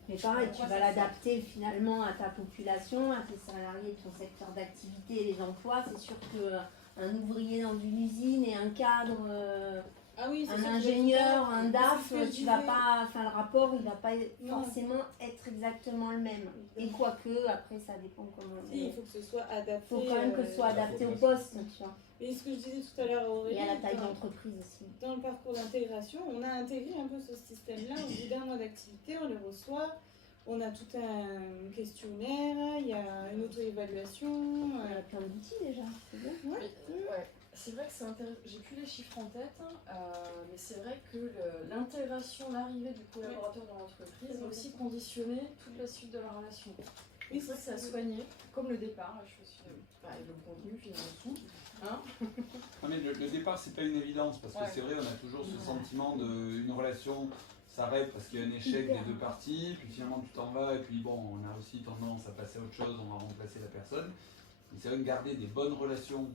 mais pareil, tu vas l'adapter finalement à ta population, à tes salariés, ton secteur d'activité et les emplois. C'est sûr qu'un ouvrier dans une usine et un cadre, un ingénieur, un DAF, tu vas pas, le rapport il va pas forcément être exactement le même. Et quoique, après ça dépend comment. Il faut que ce soit adapté. Il faut quand même que ce soit adapté au poste, tu vois. Et ce que je disais tout à l'heure, Aurélie, et à la taille d'entreprise aussi. Dans le parcours d'intégration, on a intégré un peu ce système-là. Au bout d'un mois d'activité, on les reçoit. On a tout un questionnaire, il y a une auto-évaluation. Il y a plein d'outils déjà, c'est bien. C'est vrai que c'est intéressant. J'ai plus les chiffres en tête, mais c'est vrai que l'intégration, l'arrivée du collaborateur dans l'entreprise va aussi conditionner toute la suite de la relation. Et c'est vrai que ça a soigné, comme le départ. Je suis le contenu, puis le dessous. Non, mais le départ, c'est pas une évidence parce que c'est vrai, on a toujours ce sentiment d'une relation s'arrête parce qu'il y a un échec des deux parties, puis finalement tu t'en vas, et puis bon, on a aussi tendance à passer à autre chose, on va remplacer la personne. Et c'est vrai de garder des bonnes relations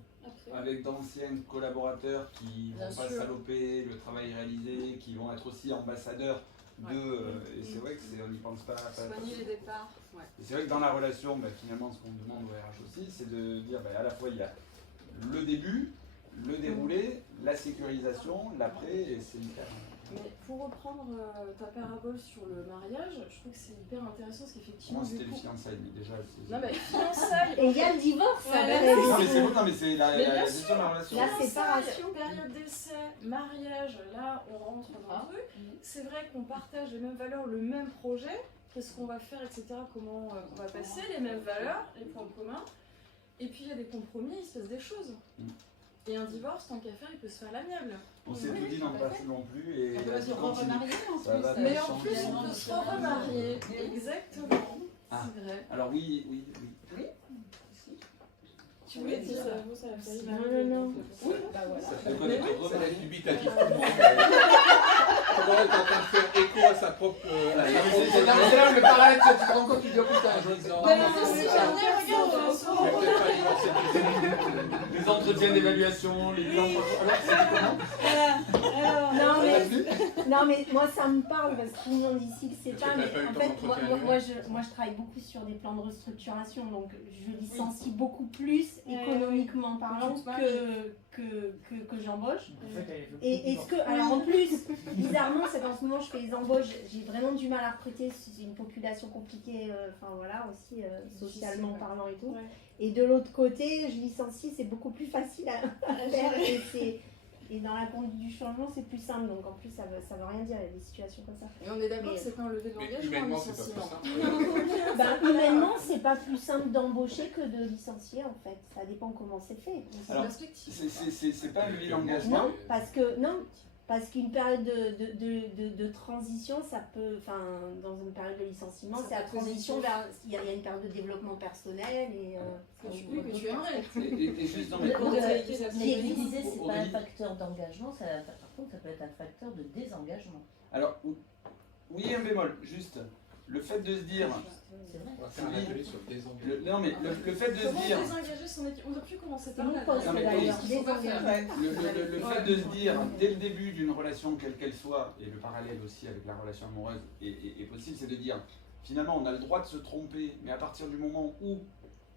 avec d'anciens collaborateurs qui vont pas saloper le travail réalisé, qui vont être aussi ambassadeurs de... et c'est vrai que on n'y pense pas. Soigner les départs. Ouais. Et c'est vrai que dans la relation, finalement, ce qu'on demande au RH aussi, c'est de dire à la fois il y a le début, le déroulé, la sécurisation, l'après, et c'est hyper. Mais pour reprendre ta parabole sur le mariage, je trouve que c'est hyper intéressant parce qu'effectivement. Moi, c'était les fiançailles, mais déjà. Non, mais fiançailles. Et il y a le divorce, Ouais, après. Non, mais c'est bon, non, mais c'est la bien gestion de la relation. La séparation. Période d'essai, mariage, là on rentre dans un truc. C'est vrai qu'on partage les mêmes valeurs, le même projet, qu'est-ce qu'on va faire, etc. Comment on va passer, les mêmes valeurs, les points communs. Et puis il y a des compromis, il se passe des choses. Et un divorce, tant qu'à faire, il peut se faire à l'amiable. On s'est tout dit, n'en passe non plus. Et On doit se remarier en Ça va plus. Mais en plus, on peut se remarier. Exactement. Ah. C'est vrai. Alors oui. Tu voulais dire ça, vous, ça a failli. Non. Oui, bah voilà. Ça fait quoi d'être Ça va remarié être dubitatif. Comment elle est en train de faire écho à sa propre. C'est là, mais pareil, tu te rends compte, tu dis, oh putain, je dis, non, Mais non, non, non, c'est non, jamais, regarde, Je vais peut-être pas divorcer tout les entretiens d'évaluation, les plans. Alors, c'est comment Non mais moi ça me parle parce que tout le monde ici que c'est Parce pas, que t'as mais pas eu en ton fait entretien moi je travaille beaucoup sur des plans de restructuration, donc je licencie beaucoup plus économiquement parlant que j'embauche. Et est-ce que, alors en plus, bizarrement, c'est qu'en ce moment je fais les embauches, j'ai vraiment du mal à recruter, c'est une population compliquée, enfin voilà, aussi socialement parlant et tout. Et de l'autre côté, je licencie, c'est beaucoup plus facile à faire et dans la conduite du changement, c'est plus simple, donc en plus ça veut rien dire, il y a des situations comme ça. Et on est d'accord que c'est pas un lever de Mais langage, humainement, mais c'est pas licenciement. plus simple. Bah, humainement, c'est pas plus simple d'embaucher que de licencier en fait. Ça dépend comment c'est fait. Alors, c'est pas le l'engagement. Non, parce qu'une période de transition, ça peut, enfin, dans une période de licenciement, c'est la transition vers, il y a une période de développement personnel et. Que tu aimerais. Et juste dans mes L'idée, c'est pas un facteur d'engagement, par contre, ça peut être un facteur de désengagement. Alors, oui, un bémol, juste. Le fait de se dire. C'est vrai. On va faire un atelier sur le désengagement. Non, mais le fait de se Comment dire. désengager son équipe? On ne doit plus commencer par Nous, là. poste, Non, mais d'ailleurs, ce qu'il faut pas faire. Le fait de se dire, dès le début d'une relation, quelle qu'elle soit, et le parallèle aussi avec la relation amoureuse est possible, c'est de dire, finalement, on a le droit de se tromper, mais à partir du moment où,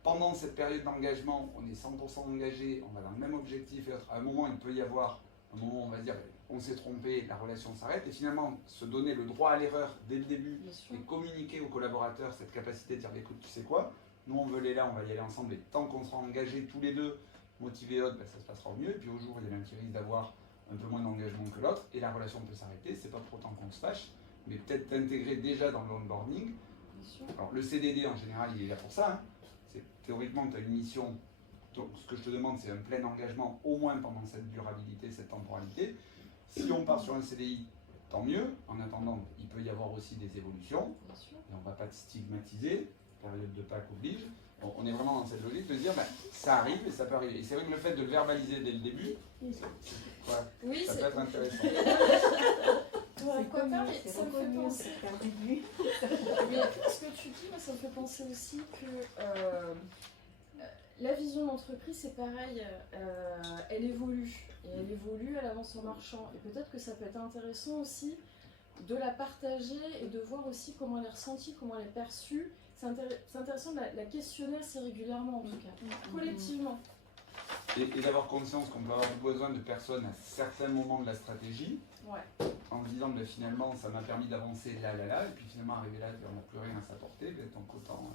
pendant cette période d'engagement, on est 100% engagé, on va dans le même objectif, et à un moment, il peut y avoir un moment où on va se dire, on s'est trompé, la relation s'arrête, et finalement, se donner le droit à l'erreur dès le début, et communiquer aux collaborateurs cette capacité de dire, écoute, tu sais quoi, nous on veut aller là, on va y aller ensemble, et tant qu'on sera engagés tous les deux, motivés et autres, ça se passera au mieux, et puis au jour, il y a un petit risque d'avoir un peu moins d'engagement que l'autre, et la relation peut s'arrêter, c'est pas pour autant qu'on se fâche, mais peut-être t'intégrer déjà dans l'onboarding. Alors le CDD en général, il est là pour ça, hein. C'est théoriquement, tu as une mission, donc ce que je te demande, c'est un plein engagement, au moins pendant cette durabilité, cette temporalité. Si on part sur un CDI, tant mieux. En attendant, il peut y avoir aussi des évolutions. Et on ne va pas te stigmatiser. Période de Pâques oblige. Donc, on est vraiment dans cette logique de se dire, ça arrive et ça peut arriver. Et c'est vrai que le fait de le verbaliser dès le début, ça peut être intéressant. Pourquoi pas, mais ça me fait penser. Mais ce que tu dis, moi, ça me fait penser aussi que la vision d'entreprise, c'est pareil, elle évolue. Et elle évolue, elle avance en marchant. Et peut-être que ça peut être intéressant aussi de la partager et de voir aussi comment elle est ressentie, comment elle est perçue. C'est intéressant de la questionner assez régulièrement, en tout cas, collectivement. Et d'avoir conscience qu'on peut avoir besoin de personnes à certains moments de la stratégie, en se disant que finalement ça m'a permis d'avancer là, et puis finalement arriver là, on n'a plus rien à s'apporter, donc autant...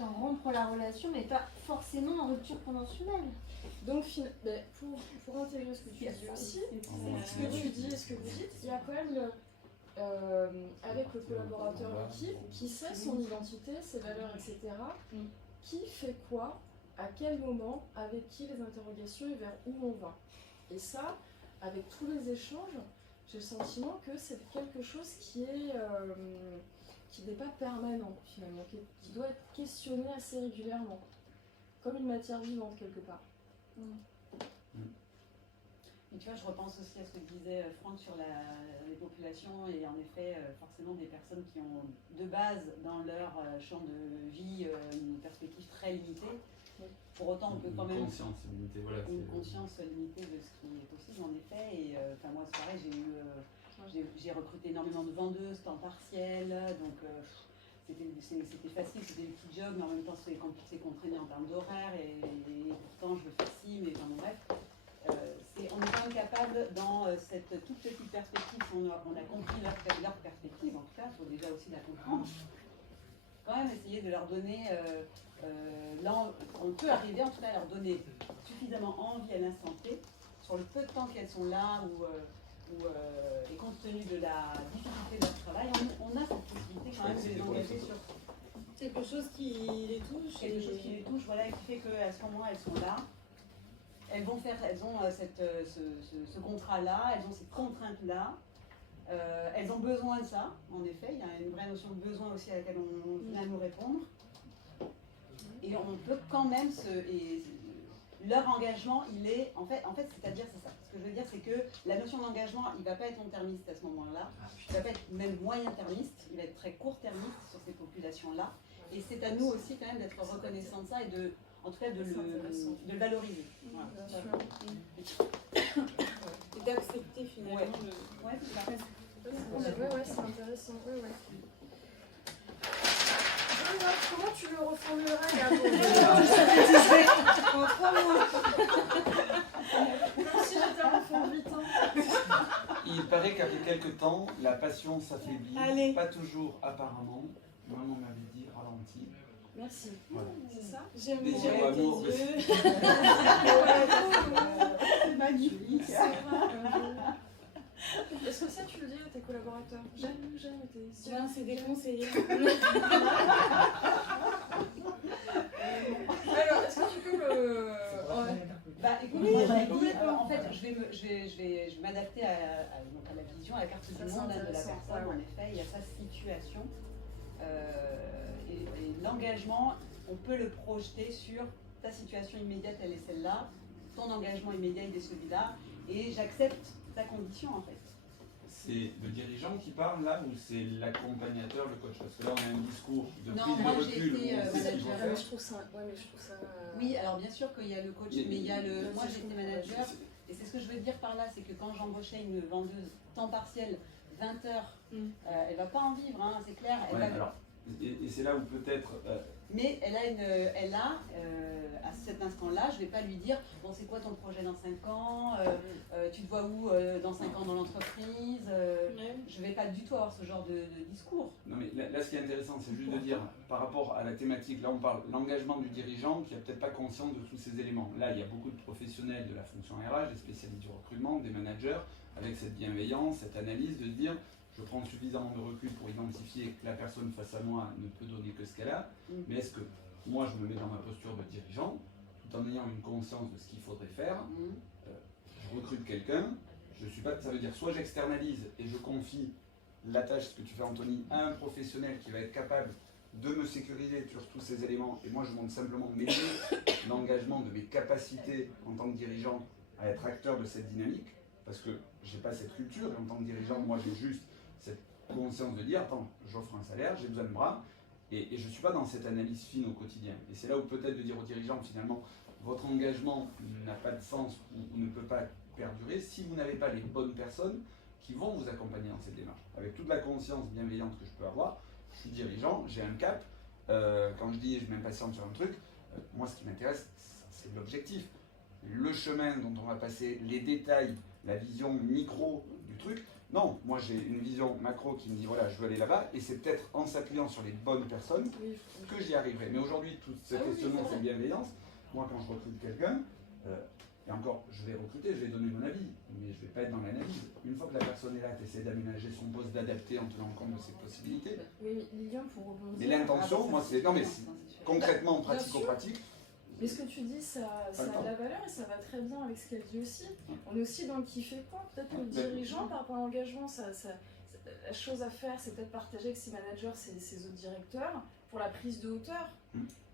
Autant rompre la relation, mais pas forcément en rupture conventionnelle. Donc, pour intégrer ce que tu dis aussi, ce que tu dis et ce que vous dites, il y a quand même avec le collaborateur d'équipe qui sait son identité, ses valeurs, etc. Qui fait quoi, à quel moment, avec qui les interrogations et vers où on va. Et ça, avec tous les échanges, j'ai le sentiment que c'est quelque chose qui n'est pas permanent finalement, qui doit être questionné assez régulièrement, comme une matière vivante quelque part. Et tu vois, je repense aussi à ce que disait Franck sur les populations et en effet, forcément des personnes qui ont de base dans leur champ de vie une perspective très limitée. Pour autant, on peut quand même... Une conscience limitée, voilà. Une conscience limitée de ce qui est possible, en effet. Et moi, c'est pareil, j'ai recruté énormément de vendeuses, temps partiel, donc c'était facile, c'était des petits jobs, mais en même temps, c'est contraignant en termes d'horaire, et pourtant, je le fais ci, mais enfin, bon, bref. On est quand même capable, dans cette toute petite perspective, on a compris leur perspective, en tout cas, il faut déjà aussi la comprendre, quand même essayer de leur donner, on peut arriver en tout cas à leur donner suffisamment envie à l'instant T, sur le peu de temps qu'elles sont là, et compte tenu de la difficulté de leur travail, on a cette possibilité quand même de les engager sur quelque chose qui les touche. Quelque chose qui les touche, voilà, et qui fait qu'à ce moment elles sont là. Elles ont ce contrat-là, elles ont cette contrainte-là, elles ont besoin de ça, en effet, il y a une vraie notion de besoin aussi à laquelle on vient nous répondre. Et on peut quand même leur engagement, il est, en fait c'est-à-dire, c'est ça. Ce que je veux dire, c'est que la notion d'engagement, il ne va pas être long-termiste à ce moment-là, il ne va pas être même moyen-termiste, il va être très court-termiste sur ces populations-là. Et c'est à nous aussi quand même d'être reconnaissants de ça et en tout cas de le valoriser. Voilà. Et d'accepter finalement. Ouais, c'est ça. Ouais, c'est intéressant. Ouais. Comment tu le reformulerais là En 3 mois. Comme si j'étais un enfant de 8 ans. Il paraît qu'après quelques temps, la passion s'affaiblit. Allez. Pas toujours apparemment. Moi, on m'avait dit ralenti. Merci. Voilà. C'est ça? J'aime Des bien mots tes amour, yeux. C'est magnifique. C'est vrai. Est-ce que ça tu le dis à tes collaborateurs? J'aime tes yeux. Non, c'est déconseillé. Alors, est-ce que tu peux le... Bah écoute, moi je l'ai dit, en fait je vais m'adapter à la vision, à la carte du monde de la personne. En effet, il y a sa situation. Et l'engagement, on peut le projeter sur ta situation immédiate, elle est celle-là, ton engagement immédiat, il est celui-là, et j'accepte ta condition en fait. C'est le dirigeant qui parle là ou c'est l'accompagnateur, le coach? Parce que là on a un discours de Non, prise de moi, recul. j'ai été, où on sait ce qu'il faut faire. je trouve ça... Ouais, mais je trouve ça... Oui, alors bien sûr qu'il y a le coach, mais il y a le... Moi j'étais manager, et c'est ce que je veux dire par là, c'est que quand j'embauchais une vendeuse temps partiel, 20 heures, elle va pas en vivre, hein, c'est clair. Elle va... Alors, et c'est là où peut-être... Mais elle a à cet instant-là, je ne vais pas lui dire, bon c'est quoi ton projet dans 5 ans, tu te vois où dans 5 ans dans l'entreprise, je ne vais pas du tout avoir ce genre de discours. Non mais là ce qui est intéressant c'est juste de dire par rapport à la thématique, là on parle l'engagement du dirigeant qui n'est peut-être pas conscient de tous ces éléments. Là il y a beaucoup de professionnels de la fonction RH, des spécialistes du recrutement, des managers, avec cette bienveillance, cette analyse de se dire je prends suffisamment de recul pour identifier que la personne face à moi ne peut donner que ce qu'elle a, mais est-ce que moi je me mets dans ma posture de dirigeant, tout en ayant une conscience de ce qu'il faudrait faire, je recrute quelqu'un, je suis pas, ça veut dire soit j'externalise et je confie la tâche, ce que tu fais Anthony, à un professionnel qui va être capable de me sécuriser sur tous ces éléments, et moi je montre simplement l'engagement de mes capacités en tant que dirigeant à être acteur de cette dynamique, parce que j'ai pas cette culture, et en tant que dirigeant, moi j'ai juste cette conscience de dire, attends, j'offre un salaire, j'ai besoin de bras, et je ne suis pas dans cette analyse fine au quotidien. Et c'est là où peut-être de dire aux dirigeants, finalement, votre engagement n'a pas de sens ou ne peut pas perdurer si vous n'avez pas les bonnes personnes qui vont vous accompagner dans cette démarche. Avec toute la conscience bienveillante que je peux avoir, je suis dirigeant, j'ai un cap, quand je dis je m'impatiente sur un truc, moi ce qui m'intéresse, c'est l'objectif. Le chemin dont on va passer, les détails, la vision micro du truc. Non, moi j'ai une vision macro qui me dit voilà, je veux aller là-bas, et c'est peut-être en s'appuyant sur les bonnes personnes que j'y arriverai. Mais aujourd'hui, tout ce questionnement, cette bienveillance, moi quand je recrute quelqu'un, et encore, je vais recruter, je vais donner mon avis, mais je ne vais pas être dans l'analyse. Une fois que la personne est là, tu essaies d'aménager son poste, d'adapter en tenant compte de ses possibilités. Oui, Lilian, pour rebondir... Mais l'intention, moi c'est... Non mais concrètement, pratico-pratique, mais ce que tu dis, ça a de la valeur et ça va très bien avec ce qu'elle dit aussi. On est aussi dans le qui fait quoi. Peut-être que le dirigeant, par rapport à l'engagement, la chose à faire, c'est peut-être partager avec ses managers, ses autres directeurs, pour la prise de hauteur.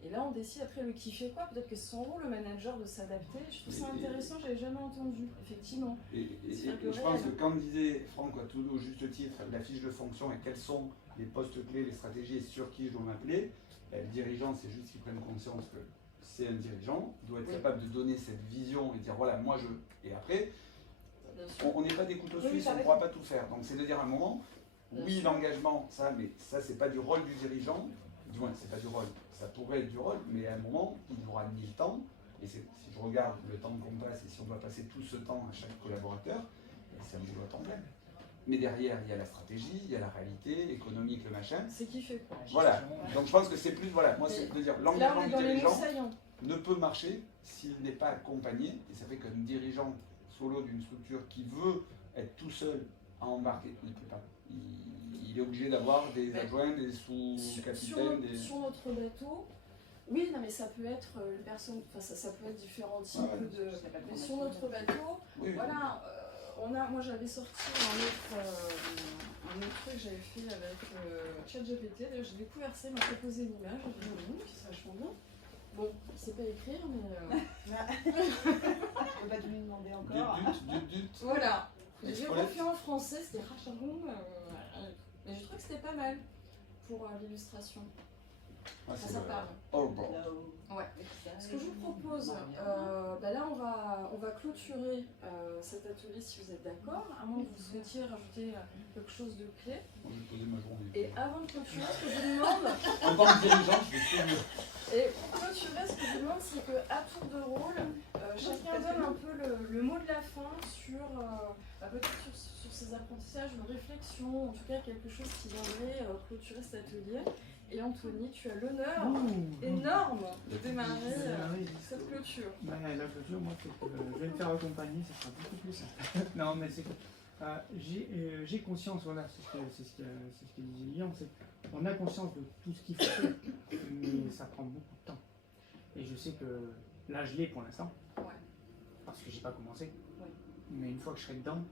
Et là, on décide après le qui fait quoi. Peut-être que c'est son rôle, le manager, de s'adapter. Je trouve ça intéressant, j'avais jamais entendu, effectivement. Et je pense que quand disait Franck Ouattoulou, au juste titre, la fiche de fonction et quels sont les postes clés, les stratégies et sur qui je dois m'appeler, le dirigeant, c'est juste qu'il prenne conscience que c'est un dirigeant, il doit être capable de donner cette vision et dire voilà, moi je. Et après, on n'est pas des couteaux suisses, on ne pourra pas tout faire. Donc c'est de dire à un moment, oui, l'engagement, ça, mais ça, c'est pas du rôle du dirigeant. Du moins, c'est pas du rôle. Ça pourrait être du rôle, mais à un moment, il aura mis le temps. Et si je regarde le temps qu'on passe, et si on doit passer tout ce temps à chaque collaborateur, c'est un boulot à temps plein. Mais derrière, il y a la stratégie, il y a la réalité économique, le machin. C'est qui fait quoi. Voilà. Donc je pense que c'est plus, voilà, moi c'est de dire l'engagement du dirigeant ne peut marcher s'il n'est pas accompagné. Et ça fait qu'un dirigeant solo d'une structure qui veut être tout seul à embarquer, il ne peut pas. Il est obligé d'avoir des adjoints, des sous-capitaines. Sur notre bateau, oui, non, mais ça peut être une personne, enfin ça peut être différents types de. Mais sur notre bateau, voilà, moi j'avais sorti un autre truc que j'avais fait avec ChatGPT. D'ailleurs, j'ai découvert ça, il m'a proposé une image, j'ai dit oui, c'est vachement bien. Bon, il ne sait pas écrire, mais. On va lui demander encore. Voilà. J'ai refait en français, c'était rachargon. Mais je trouve que c'était pas mal pour l'illustration. Ça parle. Oh bon. Ouais. Ce que je vous propose, là on va clôturer cet atelier si vous êtes d'accord, à moins que vous souhaitiez rajouter quelque chose de clé. Moi, je vais poser ma journée. Et avant de clôturer, ce que je vous demande. En tant que dirigeant, je vais suivre. Et pour clôturer, ce que je vous demande, c'est qu'à tour de rôle, chacun donne un peu le mot de la fin sur peut-être sur ses apprentissages, une réflexion, en tout cas quelque chose qui viendrait clôturer cet atelier. Et Anthony, tu as l'honneur énorme de démarrer cette clôture. La clôture, moi, je vais me faire accompagner, ça sera beaucoup plus simple. Non, mais c'est que j'ai conscience, voilà, c'est ce que disait Lilian, c'est qu'on a conscience de tout ce qu'il faut faire, mais ça prend beaucoup de temps. Et je sais que là, je l'ai pour l'instant, parce que j'ai pas commencé. Mais une fois que je serai dedans,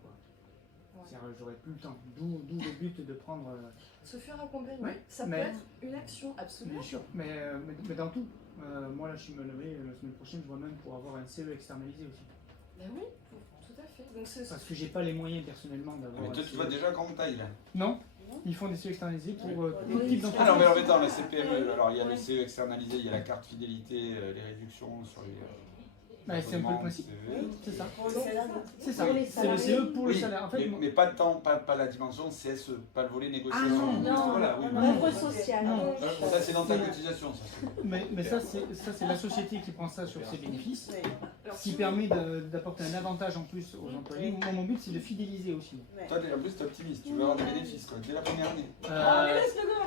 quoi. J'aurai plus le temps. D'où le but de prendre. Se faire accompagner, ça peut être une action, absolument. Bien sûr, mais dans tout. Moi là, je suis me lever la semaine prochaine, je vois même pour avoir un CE externalisé aussi. Ben oui, tout à fait. Donc parce que j'ai pas les moyens personnellement d'avoir. Mais toi, tu vois déjà quand taille là. Non, ils font des CE externalisés pour tout type d'entreprise. Ah non, mais attends, la CPME, alors il y a les CE externalisés, il y a la carte fidélité, les réductions sur les. C'est un peu le principe. C'est ça. C'est ça. C'est le CE pour le salaire. En fait, mais pas de temps, pas la dimension CSE, pas le volet négociation. Œuvre sociale. Ça c'est dans ta cotisation. Mais ça c'est la société qui prend ça sur ses bénéfices, ce qui permet d'apporter un avantage en plus aux employés. Mon but c'est de fidéliser aussi. Toi en plus t'es optimiste, tu veux avoir des bénéfices quoi, dès la première année.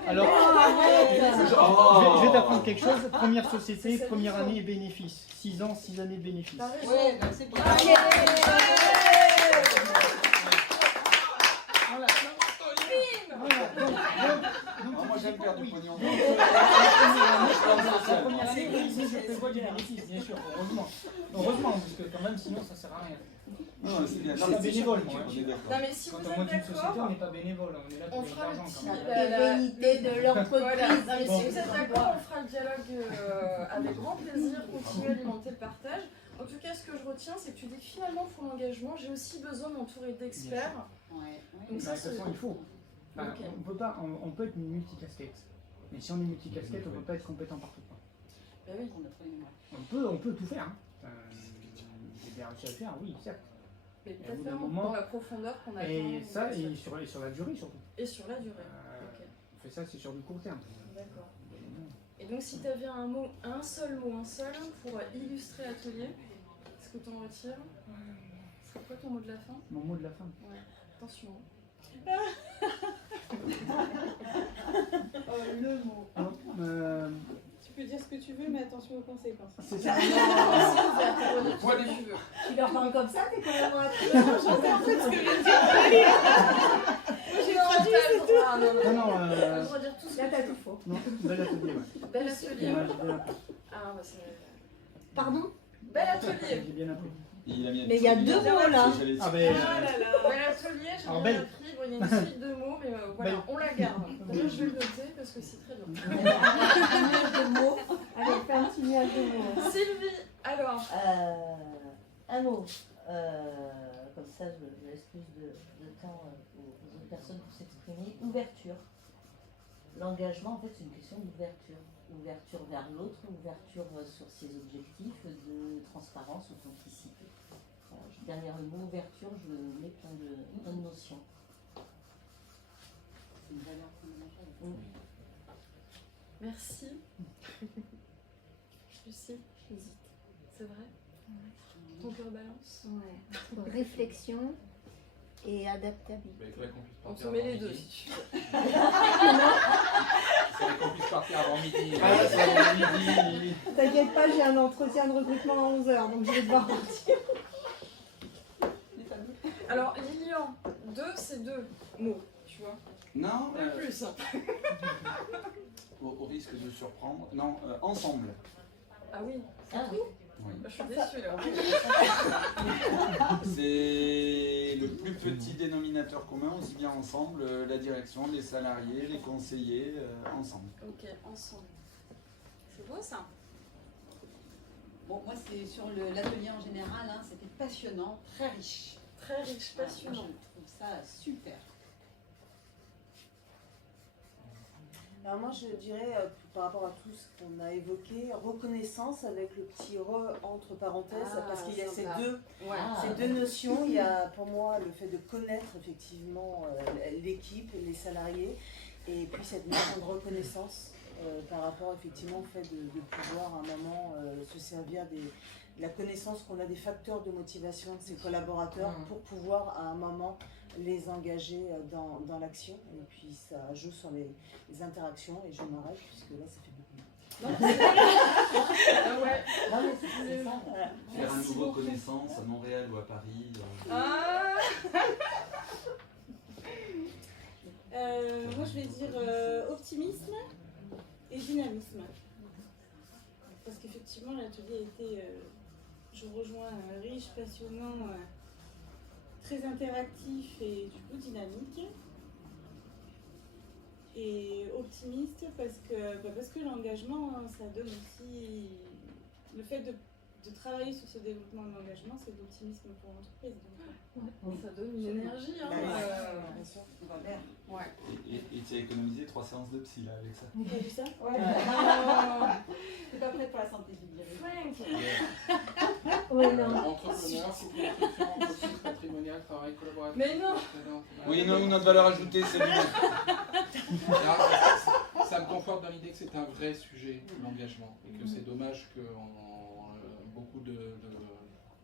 Alors, je vais t'apprendre quelque chose. Première société, première année bénéfice. 6 ans, 6 années de bénéfice. Ouais, c'est bien. Moi j'aime perdre du pognon. La première année, je prévois du bénéfice, bien sûr, heureusement. Heureusement, parce que quand même sinon ça sert à rien. Non, c'est bien. Je suis pas bénévole, moi. Non, mais si quand vous on êtes monte une société, on d'accord, n'est pas bénévole, on est là pour fera l'argent quand même. Pérennité de l'entreprise. Voilà. Si vous êtes d'accord, on fera le dialogue avec grand plaisir, continuer à alimenter le partage. En tout cas, ce que je retiens, c'est que tu dis que finalement, pour l'engagement, j'ai aussi besoin de m'entourer d'experts. De toute façon, il faut. On peut être multicasquette. Mais si on est multicasquette, on ne peut pas être compétent partout. Ben oui. On peut tout faire. J'ai bien réussi à le faire, oui, certes. Mais peut-être pas dans la profondeur qu'on attend. Et ça, et sur la durée surtout. Et sur la durée. On fait ça, c'est sur du court terme. D'accord. Et donc, si tu avais un seul mot pour illustrer l'atelier, est-ce que tu en retires? Ce serait quoi ton mot de la fin? Mon mot de la fin? Ouais. Attention. Le mot. Tu peux dire ce que tu veux, mais attention aux conséquences. C'est ça. Tu leur parles comme ça, t'es collaboratrice. J'entends en fait ce que je veux dire. J'ai traduit, c'est tout. Non, on va dire tout ce Là, que t'as tu tout veux. faux. Non, bel atelier, ouais. Bel atelier. Ah, bah c'est... Pardon? Bel atelier. J'ai bien appris. Mais il y a 2 mots là. Ah ben... Bel atelier, j'ai bien appris. Bon, il y a une suite de mots, mais voilà, on la garde. D'ailleurs, je vais le noter parce que c'est très bien. Allez, fais un petit nuage de mots. Sylvie, alors. Un mot. Comme ça, je laisse plus de temps aux autres personnes pour s'exprimer. Ouverture. L'engagement, en fait, c'est une question d'ouverture. Ouverture vers l'autre, ouverture sur ses objectifs, de transparence, d'authenticité. Voilà, derrière le mot ouverture, je mets plein de notions. C'est une valeur fondamentale. Merci. Lucie, J'hésite. c'est vrai? Ton cœur balance? Ouais. Entre réflexion et adaptabilité. Mais il faudrait qu'on puisse On partir se met avant les deux midi. si tu veux. Il faudrait qu'on puisse partir avant midi. Ah, c'est avant midi. T'inquiète pas, j'ai un entretien de recrutement à 11h, donc je vais devoir partir. Alors, Lilian, deux, c'est deux mots, tu vois. Non, Pas plus. au risque de surprendre, non, ensemble. Ah oui, Ah, Oui. je suis déçue là. C'est le plus petit dénominateur commun, aussi bien ensemble, la direction, les salariés, les conseillers, ensemble. Ok, ensemble. C'est beau ça. Bon, moi, c'est sur l'atelier en général, hein, c'était passionnant, très riche. Très riche, passionnant. Je trouve ça super. Alors moi je dirais par rapport à tout ce qu'on a évoqué, reconnaissance avec le petit re entre parenthèses, Ah, parce qu'il y a ces sympa. deux, Ouais. ces deux notions. Il y a pour moi le fait de connaître effectivement l'équipe, les salariés, et puis cette notion de reconnaissance par rapport effectivement au fait de pouvoir à un moment se servir de la connaissance qu'on a des facteurs de motivation de ses collaborateurs pour pouvoir à un moment les engager dans l'action, et puis ça joue sur les interactions, et je m'arrête puisque là ça fait beaucoup. Ah ouais. non, mais c'est ça. Voilà. Faire un Merci nouveau beaucoup. connaissance à Montréal ou à Paris. Ah. Moi je vais dire optimisme et dynamisme. Parce qu'effectivement l'atelier a été, je rejoins, riche, passionnant, très interactif et du coup dynamique. Et optimiste parce que l'engagement, ça donne aussi, le fait de travailler sur ce développement de l'engagement, c'est de l'optimisme pour l'entreprise. Ça donne une énergie. Hein, Bien sûr. On va vers. Ouais. Et tu as économisé 3 séances de psy là avec ça. T'as vu ça? Ouais. T'es pas prête pour la santé, je dirais. Frank. Ouais, non. Entrepreneur, couple d'instruction, entreprise patrimoniale, travail collaboratif. Mais non. Oui, non, notre valeur ajoutée, c'est lui. Ça me conforte dans l'idée que c'est un vrai sujet, l'engagement, et que c'est dommage que beaucoup de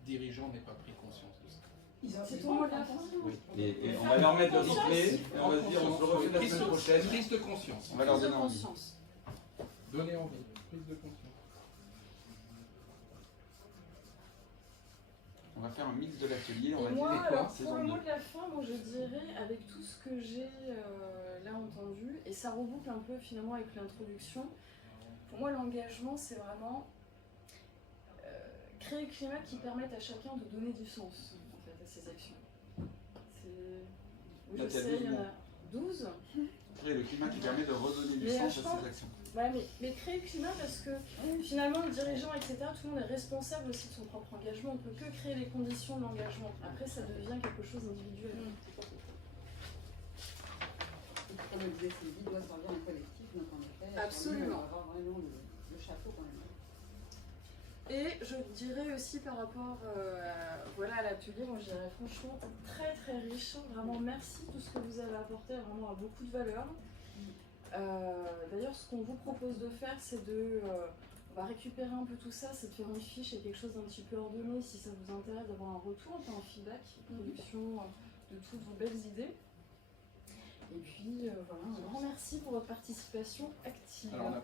dirigeants n'aient pas pris conscience de ça. C'est ton mot de la fin? Oui. Et on va leur mettre le replay, et on va se dire, on se le refait la semaine prochaine. Prise de conscience. On va leur Prise de donner envie. conscience. Donner envie. Prise de conscience. On va faire un mix de l'atelier, on Et va moi, dire alors, pour saison le 2. mot de la fin, moi je dirais, avec tout ce que j'ai là entendu, et ça reboucle un peu finalement avec l'introduction, pour moi l'engagement c'est vraiment créer le climat qui permette à chacun de donner du sens en fait, à ses actions. Oui, Là, je t'as sais, 12 il y en mots. a 12. Créer le climat qui permet de redonner du Mais sens je à pense- ses actions. Ouais, mais créer le climat parce que finalement le dirigeant, etc., tout le monde est responsable aussi de son propre engagement. On ne peut que créer les conditions de l'engagement. Après, ça devient quelque chose d'individuel. Comme le disait Sylvie, doit servir un collectif, donc en effet, Absolument. on va avoir vraiment le chapeau quand même. Et je dirais aussi par rapport voilà, à l'atelier, moi je dirais franchement très très riche, vraiment merci, tout ce que vous avez apporté vraiment a beaucoup de valeur. D'ailleurs ce qu'on vous propose de faire c'est de, on va récupérer un peu tout ça, c'est de faire une fiche et quelque chose d'un petit peu ordonné si ça vous intéresse d'avoir un retour, un peu un feedback, une production de toutes vos belles idées. Et puis voilà, un grand merci pour votre participation active. Alors, on a